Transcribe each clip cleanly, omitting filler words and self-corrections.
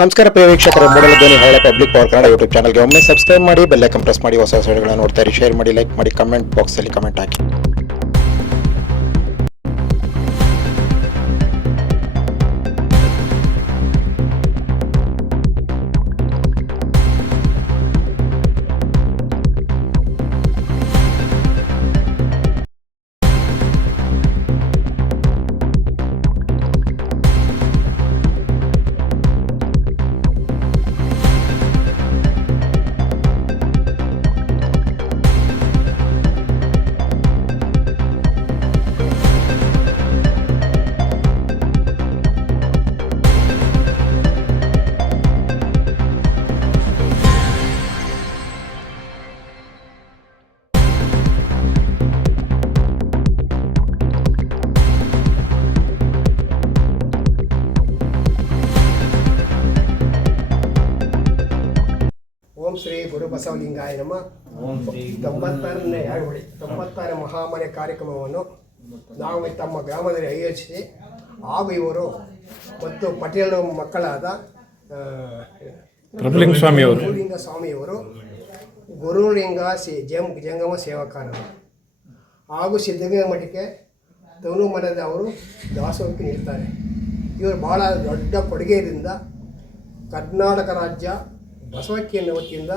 ನಮಸ್ಕಾರ ಪ್ರಿಯ ವೀಕ್ಷಕರೇ, ಮೂಡಲ ಧ್ವನಿ ಹಳೆ ಪಬ್ಲಿಕ್ ಪವರ್ ಕನ್ನಡ ಯೂಟ್ಯೂಬ್ ಚಾನಲ್ಗೆ ಒಮ್ಮೆ ಸಬ್ಸ್ಕ್ರೈಬ್ ಮಾಡಿ, ಬೆಲ್ ಐಕಾನ್ ಪ್ರೆಸ್ ಮಾಡಿ, ಹೊಸ ವಿಡಿಯೋಗಳನ್ನು ನೋಡ್ತಾ ಇರಿ. ಶೇರ್ ಮಾಡಿ, ಲೈಕ್ ಮಾಡಿ, ಕಮೆಂಟ್ ಬಾಕ್ಸಲ್ಲಿ ಕಮೆಂಟ್ ಹಾಕಿ. ಓಂ ಶ್ರೀ ಗುರು ಬಸವಲಿಂಗಾಯ ನಮ. 96ನೇ ಮಹಾಮನೆ ಕಾರ್ಯಕ್ರಮವನ್ನು ನಾವು ತಮ್ಮ ಗ್ರಾಮದಲ್ಲಿ ಆಯೋಜಿಸಿ ಹಾಗೂ ಇವರು ಮತ್ತು ಪಟೇಲ್ ಮಕ್ಕಳಾದ ಪ್ರಭುಲಿಂಗ ಸ್ವಾಮಿಯವರು ಗುರುಲಿಂಗ ಜಂಗಮ ಸೇವಕರು ಹಾಗೂ ಸಿದ್ಧಗಂಗಾ ಮಠಕ್ಕೆ ತನು ಮಠದ ಅವರು ದಾಸೋಹಕ್ಕೆ ನೀಡ್ತಾರೆ. ಇವರು ಬಹಳ ದೊಡ್ಡ ಕೊಡುಗೆಯಿಂದ ಕರ್ನಾಟಕ ರಾಜ್ಯ ಬಸವಕ್ಕಿಯ ವತಿಯಿಂದ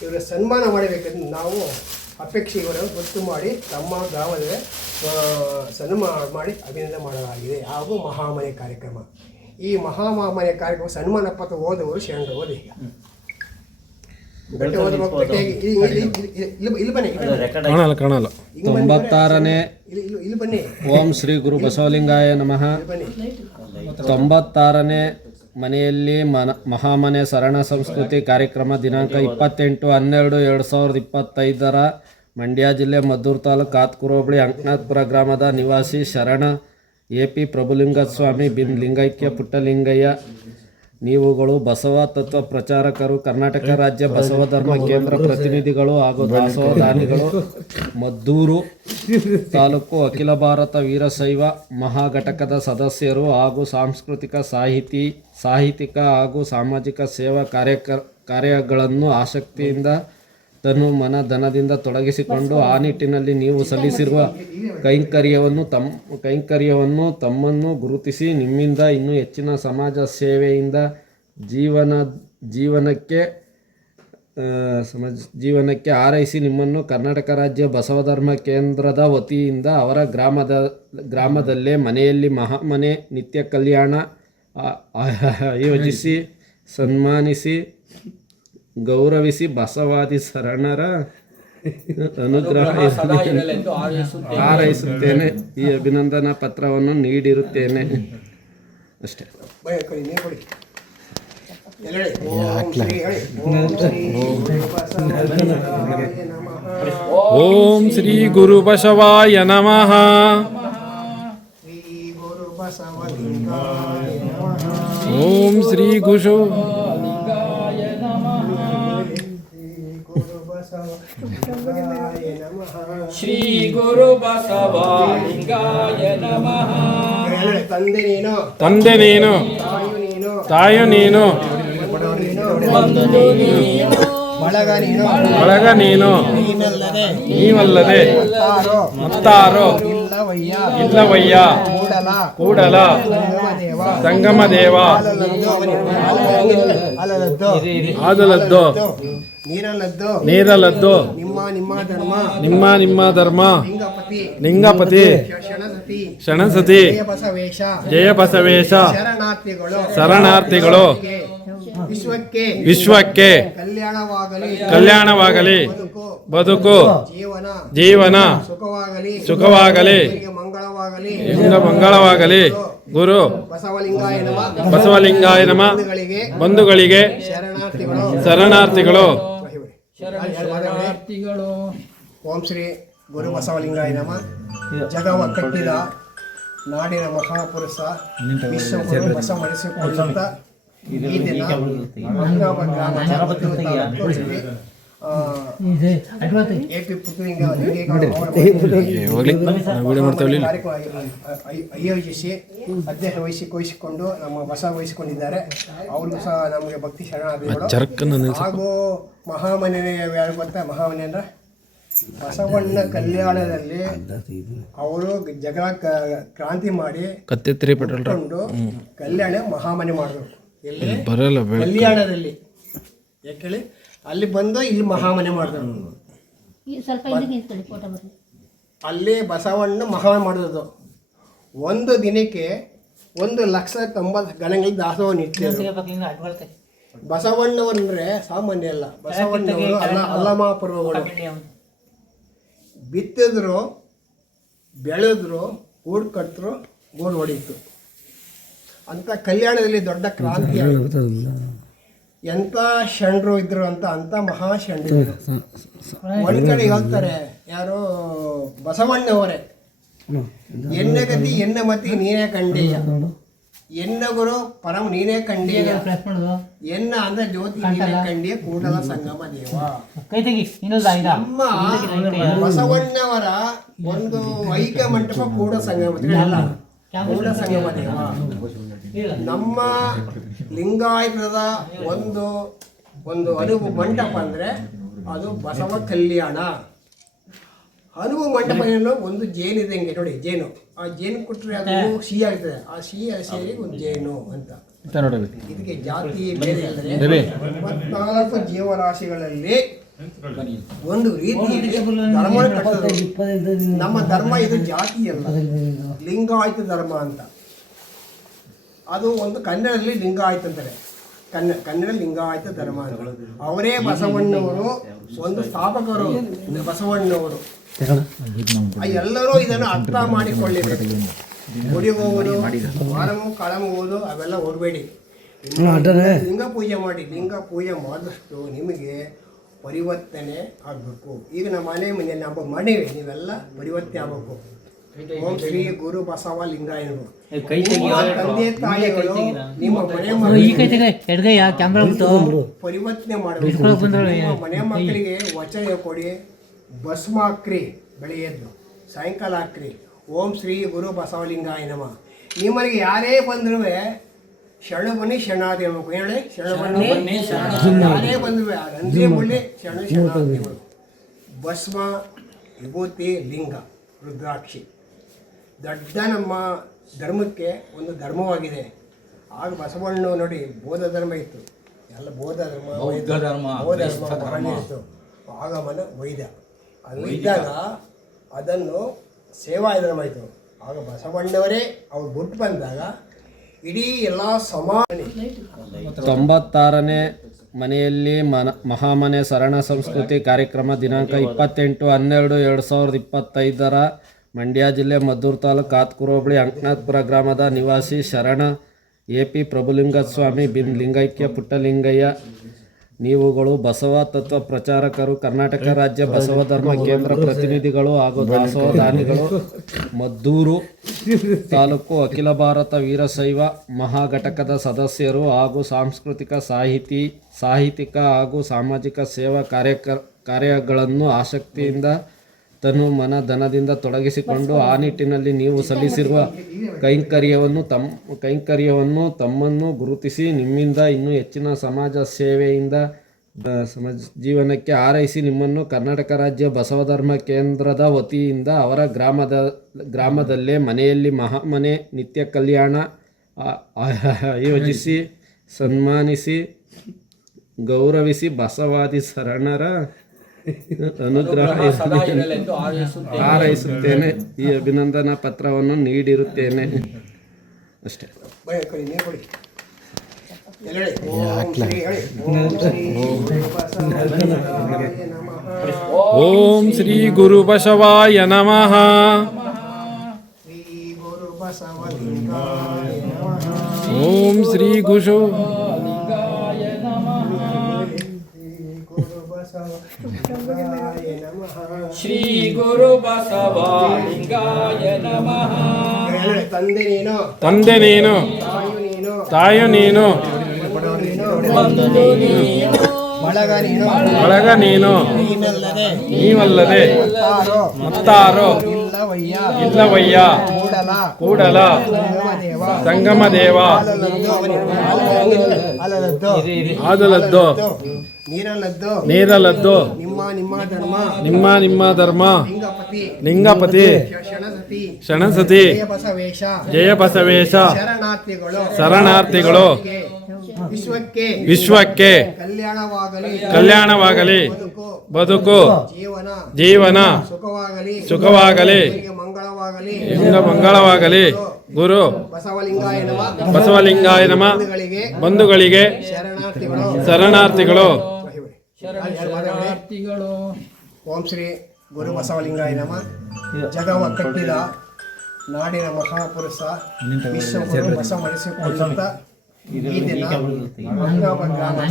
ಇವರ ಸನ್ಮಾನ ಮಾಡಬೇಕೆಂದು ನಾವು ಅಪೇಕ್ಷೆ ಇವರನ್ನು ಗೊತ್ತು ಮಾಡಿ ತಮ್ಮ ಗ್ರಾಮದಲ್ಲಿ ಸನ್ಮಾನ ಮಾಡಿ ಅಭಿನಂದನೆ ಮಾಡಲಾಗಿದೆ. ಹಾಗೂ ಮಹಾಮನೆ ಕಾರ್ಯಕ್ರಮ, ಈ ಮಹಾಮನೆ ಕಾರ್ಯಕ್ರಮ ಸನ್ಮಾನ ಪತ್ರ ಓದುವರು ಶರಣರು ಓದಿ. ಈಗ ಇಲ್ಲಿ ಬನ್ನಿ, ಕಾಣಲ್ಲ. 96ನೇ ಇಲ್ಲಿ ಬನ್ನಿ. ಓಂ ಶ್ರೀ ಗುರು ಬಸವಲಿಂಗಾಯ ನಮಃ. 96ನೇ ಮನೆಯಲ್ಲಿ ಮಹಾಮನೆ ಶರಣ ಸಂಸ್ಕೃತಿ ಕಾರ್ಯಕ್ರಮ ದಿನಾಂಕ 28/12/2025 ಮಂಡ್ಯ ಜಿಲ್ಲೆ ಮದ್ದೂರು ತಾಲೂಕು ಕಾತ್ಕೂರು ಹೋಬಳಿ ಅಂಕನಾಥಪುರ ಗ್ರಾಮದ ನಿವಾಸಿ ಶರಣ AP ಪ್ರಭುಲಿಂಗಸ್ವಾಮಿ ಬಿನ್ ಲಿಂಗೈಕ್ಯ ಪುಟ್ಟಲಿಂಗಯ್ಯ ನೀವುಗಳು ಬಸವ ತತ್ವ ಪ್ರಚಾರಕರು, ಕರ್ನಾಟಕ ರಾಜ್ಯ ಬಸವ ಧರ್ಮ ಕೇಂದ್ರ ಪ್ರತಿನಿಧಿಗಳು ಹಾಗೂ ದಾಸೋದಾನಿಗಳು, ಮದ್ದೂರು ತಾಲೂಕು ಅಖಿಲ ಭಾರತ ವೀರಶೈವ ಮಹಾಘಟಕದ ಸದಸ್ಯರು ಹಾಗೂ ಸಾಂಸ್ಕೃತಿಕ ಸಾಹಿತ್ಯಿಕ ಹಾಗೂ ಸಾಮಾಜಿಕ ಸೇವಾ ಕಾರ್ಯಗಳನ್ನು ಆಸಕ್ತಿಯಿಂದ ತನು ಮನ ಧನದಿಂದ ತೊಡಗಿಸಿಕೊಂಡು ಆ ನಿಟ್ಟಿನಲ್ಲಿ ನೀವು ಸಲ್ಲಿಸಿರುವ ಕೈಂಕರ್ಯವನ್ನು ತಮ್ಮನ್ನು ಗುರುತಿಸಿ ನಿಮ್ಮಿಂದ ಇನ್ನೂ ಹೆಚ್ಚಿನ ಸಮಾಜ ಸೇವೆಯಿಂದ ಜೀವನಕ್ಕೆ ಹಾರೈಸಿ ನಿಮ್ಮನ್ನು ಕರ್ನಾಟಕ ರಾಜ್ಯ ಬಸವಧರ್ಮ ಕೇಂದ್ರದ ವತಿಯಿಂದ ಅವರ ಗ್ರಾಮದಲ್ಲೇ ಮನೆಯಲ್ಲಿ ಮಹಾಮನೆ ನಿತ್ಯ ಕಲ್ಯಾಣ ಆಯೋಜಿಸಿ ಸನ್ಮಾನಿಸಿ ಗೌರವಿಸಿ ಬಸವಾದಿ ಶರಣರ ಅನುಗ್ರಹ ಹಾರೈಸುತ್ತೇನೆ. ಈ ಅಭಿನಂದನಾ ಪತ್ರವನ್ನು ನೀಡಿರುತ್ತೇನೆ. ಅಷ್ಟೇ. ಓಂ ಶ್ರೀ ಗುರು ಬಸವಾಯ ನಮಃ. ಓಂ ಶ್ರೀ ಗುರು ಶ್ರೀ ಗುರು ಬಸವಲಿಂಗಾಯ ನಮಃ. ತಂದೆ ನೀನು, ತಾಯು ನೀನು, ಬಳಗ ನೀನು, ನೀವಲ್ಲದೆ ಮತ್ತಾರೋ ಇಲ್ಲವಯ್ಯ. ಕೂಡಲ ಸಂಗಮ ದೇವ ಆದಲದ್ದು ನೀರಲದ್ದು ನಿಮ್ಮ ಧರ್ಮ ಲಿಂಗಪತಿ ಶರಣಸತಿ ಜಯ ಬಸವೇಶ ಶರಣಾರ್ಥಿಗಳು ವಿಶ್ವಕ್ಕೆ ಕಲ್ಯಾಣವಾಗಲಿ, ಬದುಕು ಜೀವನ ಸುಖವಾಗಲಿ, ಮಂಗಳವಾಗಲಿ. ಗುರು ಬಸವಲಿಂಗಾಯ ನಮಃ. ಬಂಧುಗಳಿಗೆ ಶರಣಾರ್ಥಿಗಳು. ಓಂ ಶ್ರೀ ಗುರು ಬಸವಲಿಂಗಾಯ ನಮಃ. ಜಗವ ಕಟ್ಟಿದ ನಾಡಿನ ಮಹಾಪುರುಷ ವಿಶ್ವಗುರು ಬಸವಳಿಸಿಕೊಳ್ಳುತ್ತ ಈ ದಿನ AP ಪುಟ್ಟಲಿಂಗ ಹೋಗ್ಲಿ ನಾವು ವಿಡಿಯೋ ಮಾಡ್ತೇವೆ. ಕಾರ್ಯಕ್ರಮ ಆಯೋಜಿಸಿ ಅಧ್ಯಕ್ಷ ವಹಿಸಿಕೊಂಡು ನಮ್ಮ ಬಸವ ವಹಿಸಿಕೊಂಡಿದ್ದಾರೆ. ಅವ್ರಿಗೂ ಸಹ ನಮಗೆ ಭಕ್ತಿ ಶರಣಾರ್ಥಿಗಳು. ಚರಕನ್ನು ನಿಲ್ಸ ಹಾಗೂ ಮಹಾಮನೆ ಯಾರು ಗೊತ್ತಾ? ಮಹಾಮನೆ ಅಂದ್ರೆ ಬಸವಣ್ಣ ಕಲ್ಯಾಣದಲ್ಲಿ ಅವರು ಜಗಳ ಕ್ರಾಂತಿ ಮಾಡಿ ಕತ್ತೆತ್ರಿ ಪೆಟ್ರೋಲ್ ಕೊಂಡು ಕಲ್ಯಾಣ ಮಹಾಮನೆ ಮಾಡಿದ್ರು. ಎಲ್ಲಿ? ಬರಲ್ಲ ಬೆಳಕು. ಕಲ್ಯಾಣದಲ್ಲಿ ಯಾಕೇಳಿ ಅಲ್ಲಿ ಬಂದು ಇಲ್ಲಿ ಮಹಾಮನೆ ಮಾಡಿದ್ರು. ಅಲ್ಲಿ ಬಸವಣ್ಣ ಮಹಾಮನೆ ಮಾಡಿದ್ರು. ಒಂದು ದಿನಕ್ಕೆ 1,90,000 ಗಣಗಳಿಗೆ ದಾಸೋಹ ನಿಂತಿದ್ರು. ಬಸವಣ್ಣವರಂದ್ರೆ ಸಾಮಾನ್ಯ ಅಲ್ಲ. ಬಸವಣ್ಣವರು ಅಲ್ಲಮಾಪರ್ವಗಳು ಬಿತ್ತಿದ್ರು, ಬೆಳೆದ್ರು, ಗೂಡು ಕಟ್ಟಿದ್ರು, ಗೂಡು ಹೊಡೀತು ಅಂತ ಕಲ್ಯಾಣದಲ್ಲಿ ದೊಡ್ಡ ಕ್ರಾಂತಿ. ಎಂಥ ಶರಣರು ಇದ್ರು ಅಂತ ಮಹಾ ಶರಣರು. ಒಂದು ಕಡೆ ಹೇಳ್ತಾರೆ ಯಾರು? ಬಸವಣ್ಣವರೇ, ಎನ್ನ ಗತಿ ಎನ್ನ ಮತಿ ನೀನೇ ಕಂಡೀಯ, ಎನ್ನ ಗುರು ಪರಮ ನೀನೇ ಕಂಡೀಯ, ಎನ್ನ ಅಂದ ಜ್ಯೋತಿ ನೀನೇ ಕಂಡೀಯ, ಕೂಡಲ ಸಂಗಮ ದೇವ. ನಮ್ಮ ಬಸವಣ್ಣವರ ಒಂದು ಐಕ್ಯ ಮಂಟಪ ಕೂಡ ಸಂಗಮ ಕೂಡ ಸಂಗಮ ದೇವ. ನಮ್ಮ ಲಿಂಗಾಯತದ ಒಂದು ಅನುಭವ ಮಂಟಪ ಅಂದರೆ ಅದು ಬಸವ ಕಲ್ಯಾಣ. ಅನುಭವ ಮಂಟಪ ಏನು? ಒಂದು ಜೇನು ಇದ್ದಂಗೆ ನೋಡಿ, ಜೇನು. ಆ ಜೇನು ಕೊಟ್ಟರೆ ಅದು ಸಿಹಿ ಆಗ್ತದೆ. ಆ ಸಿಹಿ ಸೇರಿ ಒಂದು ಜೇನು ಅಂತ. ಇದಕ್ಕೆ ಜಾತಿ ಬೇರೆ ಇಲ್ಲದೆ 24 ಜೀವರಾಶಿಗಳಲ್ಲಿ ಒಂದು ರೀತಿಯಲ್ಲಿ ಧರ್ಮ ಕಟ್ಟೋದು. ನಮ್ಮ ಧರ್ಮ ಇದು ಜಾತಿ ಅಲ್ಲ, ಲಿಂಗಾಯತ ಧರ್ಮ ಅಂತ. ಅದು ಒಂದು ಕನ್ನಡದಲ್ಲಿ ಲಿಂಗಾಯತ ಅಂತಾರೆ. ಕನ್ನಡ ಲಿಂಗಾಯತ ಧರ್ಮ ಅಂತ. ಅವರೇ ಬಸವಣ್ಣವರು ಒಂದು ಸ್ಥಾಪಕರು. ಬಸವಣ್ಣವರು ಎಲ್ಲರೂ ಇದನ್ನು ಅರ್ಥ ಮಾಡಿಕೊಳ್ಳಬೇಕು. ಗುಡಿ ಹೋಗೋದು, ವಾರಮು ಕಾಳಮುವುದು ಅವೆಲ್ಲ ಹೋಗಬೇಡಿ. ಲಿಂಗ ಪೂಜೆ ಮಾಡಿ. ಲಿಂಗ ಪೂಜೆ ಮಾಡಿದಷ್ಟು ನಿಮಗೆ ಪರಿವರ್ತನೆ ಆಗಬೇಕು. ಈಗ ನಮ್ಮ ಮನೆಯಲ್ಲಿ ನಮ್ಮ ಮನೆಗೆ ನೀವೆಲ್ಲ ಪರಿವರ್ತನೆ ಆಗಬೇಕು. ಓಂ ಶ್ರೀ ಗುರು ಬಸವ ಲಿಂಗಾಯನರು. ತಂದೆ ತಾಯಿಗಳು ನಿಮ್ಮ ಪರಿವರ್ತನೆ ಮಾಡಬೇಕು. ನಿಮ್ಮ ಮನೆ ಮಕ್ಕಳಿಗೆ ವಚನ ಕೊಡಿ. ಭಸ್ಮ ಹಾಕ್ರಿ, ಬೆಳೆಯದ್ದು ಸಾಯಂಕಾಲ ಹಾಕ್ರಿ. ಓಂ ಶ್ರೀ ಗುರು ಬಸವಲಿಂಗಾಯ ನಮಃ. ನಿಮ್ಮನೆಗೆ ಯಾರೇ ಬಂದರೂ ಶರಣ ಬನ್ನಿ ಶರಣಾರ್ಥಿ ಹೇಳ್ಬೇಕು. ಹೇಳಿ, ಶರಣ ಬನ್ನಿ ಯಾರೇ ಬಂದರೂ ರಂಜೆ ಬಳ್ಳಿ ಶರಣಾರ್ಥಿಗಳು. ಭಸ್ಮ, ವಿಭೂತಿ, ಲಿಂಗ, ರುದ್ರಾಕ್ಷಿ ದೊಡ್ಡ ನಮ್ಮ ಧರ್ಮಕ್ಕೆ ಒಂದು ಧರ್ಮವಾಗಿದೆ. ಆಗ ಬಸವಣ್ಣ ನೋಡಿ, ಬೌದ್ಧ ಧರ್ಮ ಇತ್ತು, ಎಲ್ಲ ಬೌದ್ಧ ಧರ್ಮ ಇತ್ತು. ಆಗಮನ ವೈದ್ಯ ಅದು ಇದ್ದಾಗ ಅದನ್ನು ಸೇವಾ ಧರ್ಮ ಆಯಿತು. ಆಗ ಬಸವಣ್ಣವರೇ ಅವ್ರು ಬಿಟ್ಟು ಬಂದಾಗ ಇಡೀ ಎಲ್ಲ ಸಮಾಜ 96ನೇ ಮನೆಯಲ್ಲಿ ಮಹಾಮನೆ ಶರಣ ಸಂಸ್ಕೃತಿ ಕಾರ್ಯಕ್ರಮ ದಿನಾಂಕ 28/12/2025 ಮಂಡ್ಯ ಜಿಲ್ಲೆ ಮದ್ದೂರು ತಾಲೂಕು ಕಾತ್ಕೂರು ಹೋಬಳಿ ಅಂಕನಾಥಪುರ ಗ್ರಾಮದ ನಿವಾಸಿ ಶರಣ AP ಪ್ರಭುಲಿಂಗಸ್ವಾಮಿ ಬಿನ್ ಲಿಂಗೈಕ್ಯ ಪುಟ್ಟಲಿಂಗಯ್ಯ ನೀವುಗಳು ಬಸವ ತತ್ವ ಪ್ರಚಾರಕರು, ಕರ್ನಾಟಕ ರಾಜ್ಯ ಬಸವ ಧರ್ಮ ಕೇಂದ್ರ ಪ್ರತಿನಿಧಿಗಳು ಹಾಗೂ ದಾಸೋಹದಾನಿಗಳು, ಮದ್ದೂರು ತಾಲೂಕು ಅಖಿಲ ಭಾರತ ವೀರಶೈವ ಮಹಾಘಟಕದ ಸದಸ್ಯರು ಹಾಗೂ ಸಾಂಸ್ಕೃತಿಕ ಸಾಹಿತ್ಯಿಕ ಹಾಗೂ ಸಾಮಾಜಿಕ ಸೇವಾ ಕಾರ್ಯಗಳನ್ನು ಆಸಕ್ತಿಯಿಂದ ತನು ಮನ ಧನದಿಂದ ತೊಡಗಿಸಿಕೊಂಡು ಆ ನಿಟ್ಟಿನಲ್ಲಿ ನೀವು ಸಲ್ಲಿಸಿರುವ ಕೈಂಕರ್ಯವನ್ನು ತಮ್ಮನ್ನು ಗುರುತಿಸಿ ನಿಮ್ಮಿಂದ ಇನ್ನೂ ಹೆಚ್ಚಿನ ಸಮಾಜ ಸೇವೆಯಿಂದ ಜೀವನಕ್ಕೆ ಹಾರೈಸಿ ನಿಮ್ಮನ್ನು ಕರ್ನಾಟಕ ರಾಜ್ಯ ಬಸವಧರ್ಮ ಕೇಂದ್ರದ ವತಿಯಿಂದ ಅವರ ಗ್ರಾಮದಲ್ಲೇ ಮನೆಯಲ್ಲಿ ಮಹಾಮನೆ ನಿತ್ಯ ಕಲ್ಯಾಣ ಆಯೋಜಿಸಿ ಸನ್ಮಾನಿಸಿ ಗೌರವಿಸಿ ಬಸವಾದಿ ಶರಣರ ಅನುಗ್ರಹ ಹಾರೈಸುತ್ತೇನೆ. ಈ ಅಭಿನಂದನಾ ಪತ್ರವನ್ನು ನೀಡಿರುತ್ತೇನೆ. ಅಷ್ಟೇ. ಓಂ ಶ್ರೀ ಗುರು ಬಸವಾಯ ನಮಃ. ಓಂ ಶ್ರೀ ಗುರು ಶ್ರೀ ಗುರು ಬಸವಲಿಂಗಾಯ ನಮಃ. ತಂದೆ ನೀನು, ತಾಯು ನೀನು, ಬಳಗ ನೀನು ಬಳಗ ನೀನು ನೀನಲ್ಲದೆ ನೀವಲ್ಲದೆ ಮತ್ತಾರೋ ಮತ್ತಾರೋ ಇಲ್ಲವಯ್ಯ ಇಲ್ಲವಯ್ಯ ಕೂಡಲ ಸಂಗಮ ದೇವ ಆದಲದ್ದು ನೀರಲದ್ದು ನಿಮ್ಮ ಧರ್ಮ ಲಿಂಗಪತಿ ಶರಣಸತಿ ಜಯ ಬಸವೇಶ ಶರಣಾರ್ಥಿಗಳು ವಿಶ್ವಕ್ಕೆ ಕಲ್ಯಾಣವಾಗಲಿ ಬದುಕು ಜೀವನ ಸುಖವಾಗಲಿ ಮಂಗಳವಾಗಲಿ ಗುರು ಬಸವಲಿಂಗಾಯ ನಮ ಬಂಧುಗಳಿಗೆ ಶರಣಾರ್ಥಿಗಳು. ಓಂ ಶ್ರೀ ಗುರು ಬಸವಲಿಂಗಾಯ ನಮ. ಜಗವ ಕಟ್ಟಿದ ನಾಡಿನ ಮಹಾಪುರುಷ ವಿಶ್ವಗುರು ಬಸವಳಿಸಿಕೊಳ್ಳುತ್ತ ಈ ದಿನ ಮಂಗಾವ ಗ್ರಾಮದ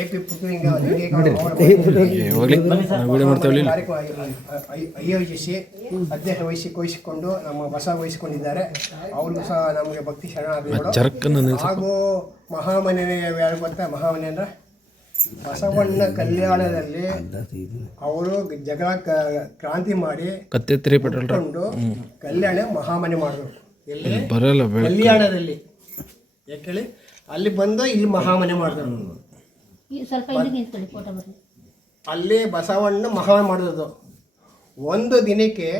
AP ಪುಟ್ಟಲಿಂಗ ಆಯೋಜಿಸಿ ಅಧ್ಯಕ್ಷ ವಹಿಸಿಕೊಂಡು ನಮ್ಮ ಬಸವ ವಹಿಸಿಕೊಂಡಿದ್ದಾರೆ. ಅವ್ರಿಗೂ ಸಹ ನಮಗೆ ಭಕ್ತಿ ಶರಣಾರ್ಥಿಗಳು. ಹಾಗೂ ಮಹಾಮನೆ ಯಾರು ಗೊತ್ತಾ? ಮಹಾಮನೆ ಅಂದ್ರೆ ಬಸವಣ್ಣ ಕಲ್ಯಾಣದಲ್ಲಿ ಅವರು ಜಗಳ ಕ್ರಾಂತಿ ಮಾಡಿ ಕಟ್ಟಿಕೊಂಡು ಕಲ್ಯಾಣ ಮಹಾಮನೆ ಮಾಡಿದ್ರು. ಎಲ್ಲಿ? ಕಲ್ಯಾಣದಲ್ಲಿ. ಯಾಕೇಳಿ ಅಲ್ಲಿ ಬಂದು ಇಲ್ಲಿ ಮಹಾಮನೆ ಮಾಡಿದ್ರು. ಅಲ್ಲಿ ಬಸವಣ್ಣ ಮಹಾಮನೆ ಮಾಡಿದ್ರು. ಒಂದು ದಿನಕ್ಕೆ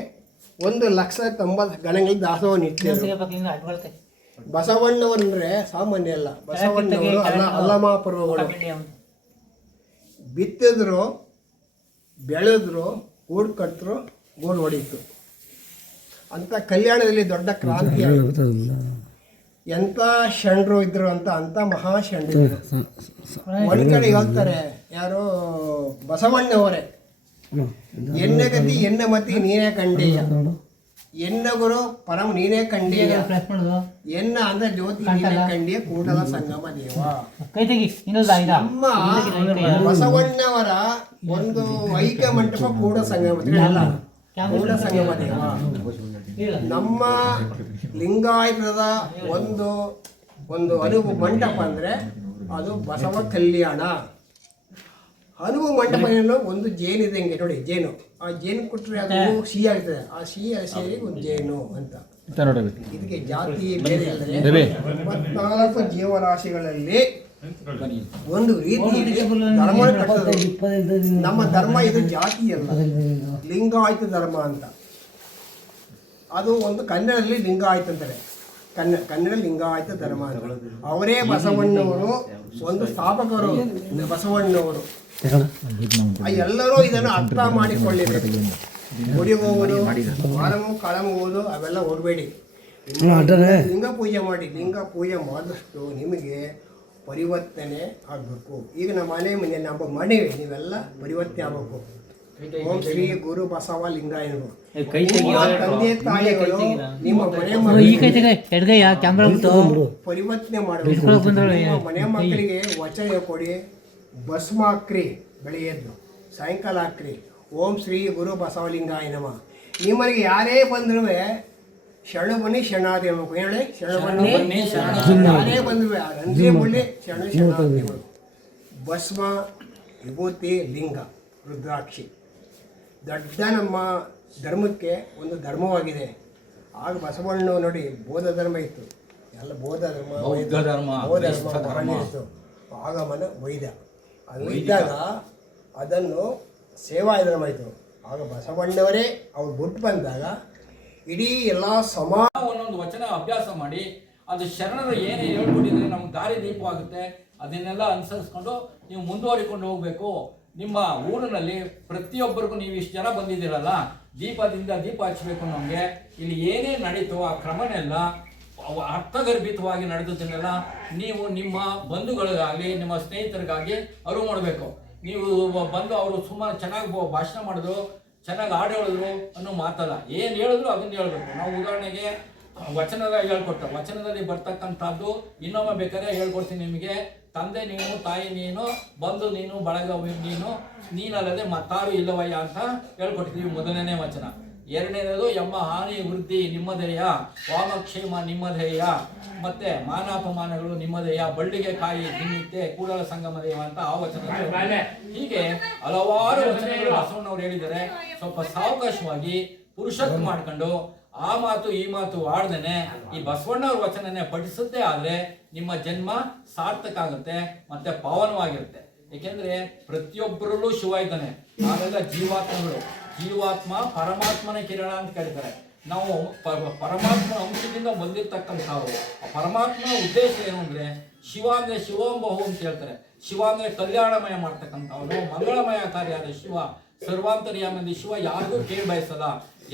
1,90,000 ಗಣಗಳಿಗೆ ದಾಸೋಹ ನಿಂತಿದ್ರು. ಬಸವಣ್ಣವರಂದ್ರೆ ಸಾಮಾನ್ಯ ಅಲ್ಲ. ಬಸವಣ್ಣವರು ಅಲ್ಲಮಾಪುರಗಳು ಬಿತ್ತಿದ್ರು, ಬೆಳೆದ್ರು, ಗೂಡು ಕಟ್ಟರು, ಗೂಡು ಹೊಡೀತು ಅಂತ ಕಲ್ಯಾಣದಲ್ಲಿ ದೊಡ್ಡ ಕ್ರಾಂತಿ. ಎಂಥ ಶರಣರು ಇದ್ರು ಅಂತ ಮಹಾ ಶರಣರು. ಒಂದು ಕಡೆ ಹೇಳ್ತಾರೆ, ಯಾರು ಬಸವಣ್ಣವರೇ, ಎನ್ನ ಗತಿ ಎನ್ನ ಮತಿ ನೀನೇ ಕಂಡೀಯ, ಎನ್ನ ಗುರು ಪರಂ ನೀನೇ ಕಂಡೀಯ, ಎನ್ನ ಅಂದ ಜ್ಯೋತಿ ನೀನೇ ಕಂಡೀಯ, ಕೂಡಲ ಸಂಗಮ ದೇವ. ನಮ್ಮ ಬಸವಣ್ಣವರ ಒಂದು ಐಕ್ಯ ಮಂಟಪ ಕೂಡ ಸಂಗಮ ಕೂಡ ಸಂಗಮ ದೇವ. ನಮ್ಮ ಲಿಂಗಾಯತದ ಒಂದು ಅನುಭವ ಮಂಟಪ ಅಂದರೆ ಅದು ಬಸವ ಕಲ್ಯಾಣ. ಅನುಭವ ಮಂಟಪ ಏನು? ಒಂದು ಜೇನು ಇದೆ ಹಿಂಗೆ ನೋಡಿ, ಜೇನು. ಆ ಜೇನು ಕೊಟ್ಟರೆ ಅದು ಸಿಹಿ ಆಗ್ತದೆ. ಆ ಸಿಹಿ ಸೇರಿ ಒಂದು ಜೇನು ಅಂತ. ಇದಕ್ಕೆ ಜಾತಿ ಬೇರೆ ಇಲ್ಲದೆ 24 ಜೀವರಾಶಿಗಳಲ್ಲಿ ಒಂದು ರೀತಿಯಲ್ಲಿ ಧರ್ಮ ಕಟ್ಟೋದು. ನಮ್ಮ ಧರ್ಮ ಇದು ಜಾತಿ ಅಲ್ಲ, ಲಿಂಗಾಯತ ಧರ್ಮ ಅಂತ. ಅದು ಒಂದು ಕನ್ನಡದಲ್ಲಿ ಲಿಂಗಾಯತ ಅಂತಾರೆ. ಕನ್ನಡ ಲಿಂಗಾಯತ ಧರ್ಮ ಅಂತ. ಅವರೇ ಬಸವಣ್ಣವರು ಒಂದು ಸ್ಥಾಪಕರು. ಬಸವಣ್ಣವರು ಎಲ್ಲರೂ ಇದನ್ನು ಅರ್ಥ ಮಾಡಿಕೊಳ್ಳಬೇಕು. ಗುಡಿ ಹೋಗೋದು, ವಾರಮು ಕಾಳಮು ಹೋಗೋದು ಅವೆಲ್ಲ ಹೋಗಬೇಡಿ. ಲಿಂಗ ಪೂಜೆ ಮಾಡಿ. ಲಿಂಗ ಪೂಜೆ ಮಾಡಿದಷ್ಟು ನಿಮಗೆ ಪರಿವರ್ತನೆ ಆಗಬೇಕು. ಈಗ ನಮ್ಮ ನಮ್ಮ ಮನೆಗೆ ನೀವೆಲ್ಲ ಪರಿವರ್ತನೆ ಆಗಬೇಕು. ಓಂ ಶ್ರೀ ಗುರು ಬಸವ ಲಿಂಗಾಯನರು. ತಂದೆ ತಾಯಿಗಳು ನಿಮ್ಮ ಪರಿವರ್ತನೆ ಮಾಡಬೇಕು. ಮನೆ ಮಕ್ಕಳಿಗೆ ವಚನ ಕೊಡಿ. ಭಸ್ಮ ಹಾಕ್ರಿ, ಬೆಳೆಯದ್ದು ಸಾಯಂಕಾಲ ಹಾಕ್ರಿ. ಓಂ ಶ್ರೀ ಗುರು ಬಸವಲಿಂಗಾಯ ನಮ. ನಿಮ್ಮನೆಗೆ ಯಾರೇ ಬಂದ್ರೂ ಶರಣ ಬನ್ನಿ ಶರಣಾರ್ಥಿ ಹೇಳ್ಬೇಕು. ಹೇಳಿ, ಶರಣ ಬನ್ನಿ ಯಾರೇ ಬಂದ್ರೂ ರಂಜೆ ಮುಳ್ಳಿ ಶರಣಾರ್ಥಿಗಳು. ಭಸ್ಮ, ವಿಭೂತಿ, ಲಿಂಗ, ರುದ್ರಾಕ್ಷಿ ದೊಡ್ಡ ನಮ್ಮ ಧರ್ಮಕ್ಕೆ ಒಂದು ಧರ್ಮವಾಗಿದೆ. ಆಗ ಬಸವಣ್ಣ ನೋಡಿ, ಬೌದ್ಧ ಧರ್ಮ ಇತ್ತು, ಎಲ್ಲ ಬೌದ್ಧ ಧರ್ಮ ಇತ್ತು. ಆಗಮನ ವೈದ್ಯ ಅದು ಇದ್ದಾಗ ಅದನ್ನು ಸೇವಾ ಧರ್ಮ ಇತ್ತು. ಆಗ ಬಸವಣ್ಣವರೇ ಅವ್ರು ಬಿಟ್ಟು ಬಂದಾಗ ಇಡೀ ಎಲ್ಲ ಒಂದೊಂದು ವಚನ ಅಭ್ಯಾಸ ಮಾಡಿ, ಅದು ಶರಣರು ಏನೇ ಹೇಳ್ಕೊಟ್ಟಿದ್ರೆ ನಮ್ಗೆ ದಾರಿ ದೀಪವಾಗುತ್ತೆ. ಅದನ್ನೆಲ್ಲ ಅನುಸರಿಸ್ಕೊಂಡು ನೀವು ಮುಂದುವರಿಕೊಂಡು ಹೋಗಬೇಕು. ನಿಮ್ಮ ಊರಿನಲ್ಲಿ ಪ್ರತಿಯೊಬ್ಬರಿಗೂ ನೀವು ಇಷ್ಟು ಜನ ಬಂದಿದ್ದೀರಲ್ಲ, ದೀಪದಿಂದ ದೀಪ ಹಚ್ಚಬೇಕು. ನಮಗೆ ಇಲ್ಲಿ ಏನೇ ನಡೀತೋ ಆ ಕ್ರಮನೆಲ್ಲ ಅರ್ಥಗರ್ಭಿತವಾಗಿ ನಡೆದದನ್ನೆಲ್ಲ ನೀವು ನಿಮ್ಮ ಬಂಧುಗಳಿಗಾಗಲಿ ನಿಮ್ಮ ಸ್ನೇಹಿತರಿಗಾಗಿ ಅರಿವು ಮಾಡಬೇಕು. ನೀವು ಬಂದು ಅವರು ಸುಮಾರು ಚೆನ್ನಾಗಿ ಭಾಷಣ ಮಾಡಿದ್ರು, ಚೆನ್ನಾಗಿ ಹಾಡು ಹೇಳಿದ್ರು ಅನ್ನೋ ಮಾತಲ್ಲ. ಏನು ಹೇಳಿದ್ರು ಅದನ್ನು ಹೇಳಬೇಕು. ನಾವು ಉದಾಹರಣೆಗೆ ವಚನದ ಹೇಳ್ಕೊಟ್ಟು, ವಚನದಲ್ಲಿ ಬರ್ತಕ್ಕಂಥದ್ದು ಇನ್ನೊಮ್ಮೆ ಬೇಕಾದ್ರೆ ಹೇಳ್ಕೊಡ್ತೀನಿ ನಿಮಗೆ. ತಂದೆ ನೀನು, ತಾಯಿ ನೀನು, ಬಂಧು ನೀನು, ಬಳಗ ನೀನಲ್ಲದೆ ಮತ್ತಾರು ಇಲ್ಲವಯ್ಯ ಅಂತ ಹೇಳ್ಕೊಟ್ಟಿದ್ದೀವಿ ಮೊದಲನೇ ವಚನ. ಎರಡನೇದು ಎಂಬ ಹಾನಿ ವೃದ್ಧಿ ನಿಮ್ಮದೆಯ, ವಾಮಕ್ಷೇಮ ನಿಮ್ಮದೆಯ, ಮತ್ತೆ ಮಾನಾಪಮಾನಗಳು ನಿಮ್ಮದೆಯ, ಬಳ್ಳಿಗೆ ಕಾಯಿ ನಿನ್ನಿತ್ತೆ, ಕೂಡಲ ಸಂಗಮದೇವ ಅಂತ ಆ ವಚನ. ಹೀಗೆ ಹಲವಾರು ವಚನಗಳು ಬಸವಣ್ಣವ್ರು ಹೇಳಿದ್ದಾರೆ. ಸ್ವಲ್ಪ ಸಾವಕಾಶವಾಗಿ ಪುರುಷತ್ವ ಮಾಡ್ಕೊಂಡು ಆ ಮಾತು ಈ ಮಾತು ಆಡ್ದೇನೆ ಈ ಬಸವಣ್ಣವ್ರ ವಚನನೇ ಪಠಿಸುತ್ತೆ ಆದ್ರೆ ನಿಮ್ಮ ಜನ್ಮ ಸಾರ್ಥಕ ಆಗುತ್ತೆ ಮತ್ತೆ ಪಾವನವಾಗಿರುತ್ತೆ. ಏಕೆಂದ್ರೆ ಪ್ರತಿಯೊಬ್ಬರಲ್ಲೂ ಶಿವ ಇದ್ದಾನೆ. ನಾವೆಲ್ಲ ಜೀವಾತ್ಮಗಳು. ಜೀವಾತ್ಮ ಪರಮಾತ್ಮನ ಕಿರಣ ಅಂತ ಕರೀತಾರೆ. ನಾವು ಪರಮಾತ್ಮನ ಅಂಶದಿಂದ ಬಂದಿರ್ತಕ್ಕಂಥವ್ರು. ಪರಮಾತ್ಮನ ಉದ್ದೇಶ ಏನು ಅಂದ್ರೆ ಶಿವ ಅಂದ್ರೆ ಶಿವೋಂಬಹು ಅಂತ ಹೇಳ್ತಾರೆ. ಶಿವ ಅಂದ್ರೆ ಕಲ್ಯಾಣಮಯ ಮಾಡ್ತಕ್ಕಂಥವನು, ಮಂಗಳಮಯಕಾರಿಯಾದ ಶಿವ, ಸರ್ವಾಂತರ್ಯಾಮಿ ಶಿವ. ಯಾರಿಗೂ ಕೇಳಿ ಬಯಸಲ್ಲ,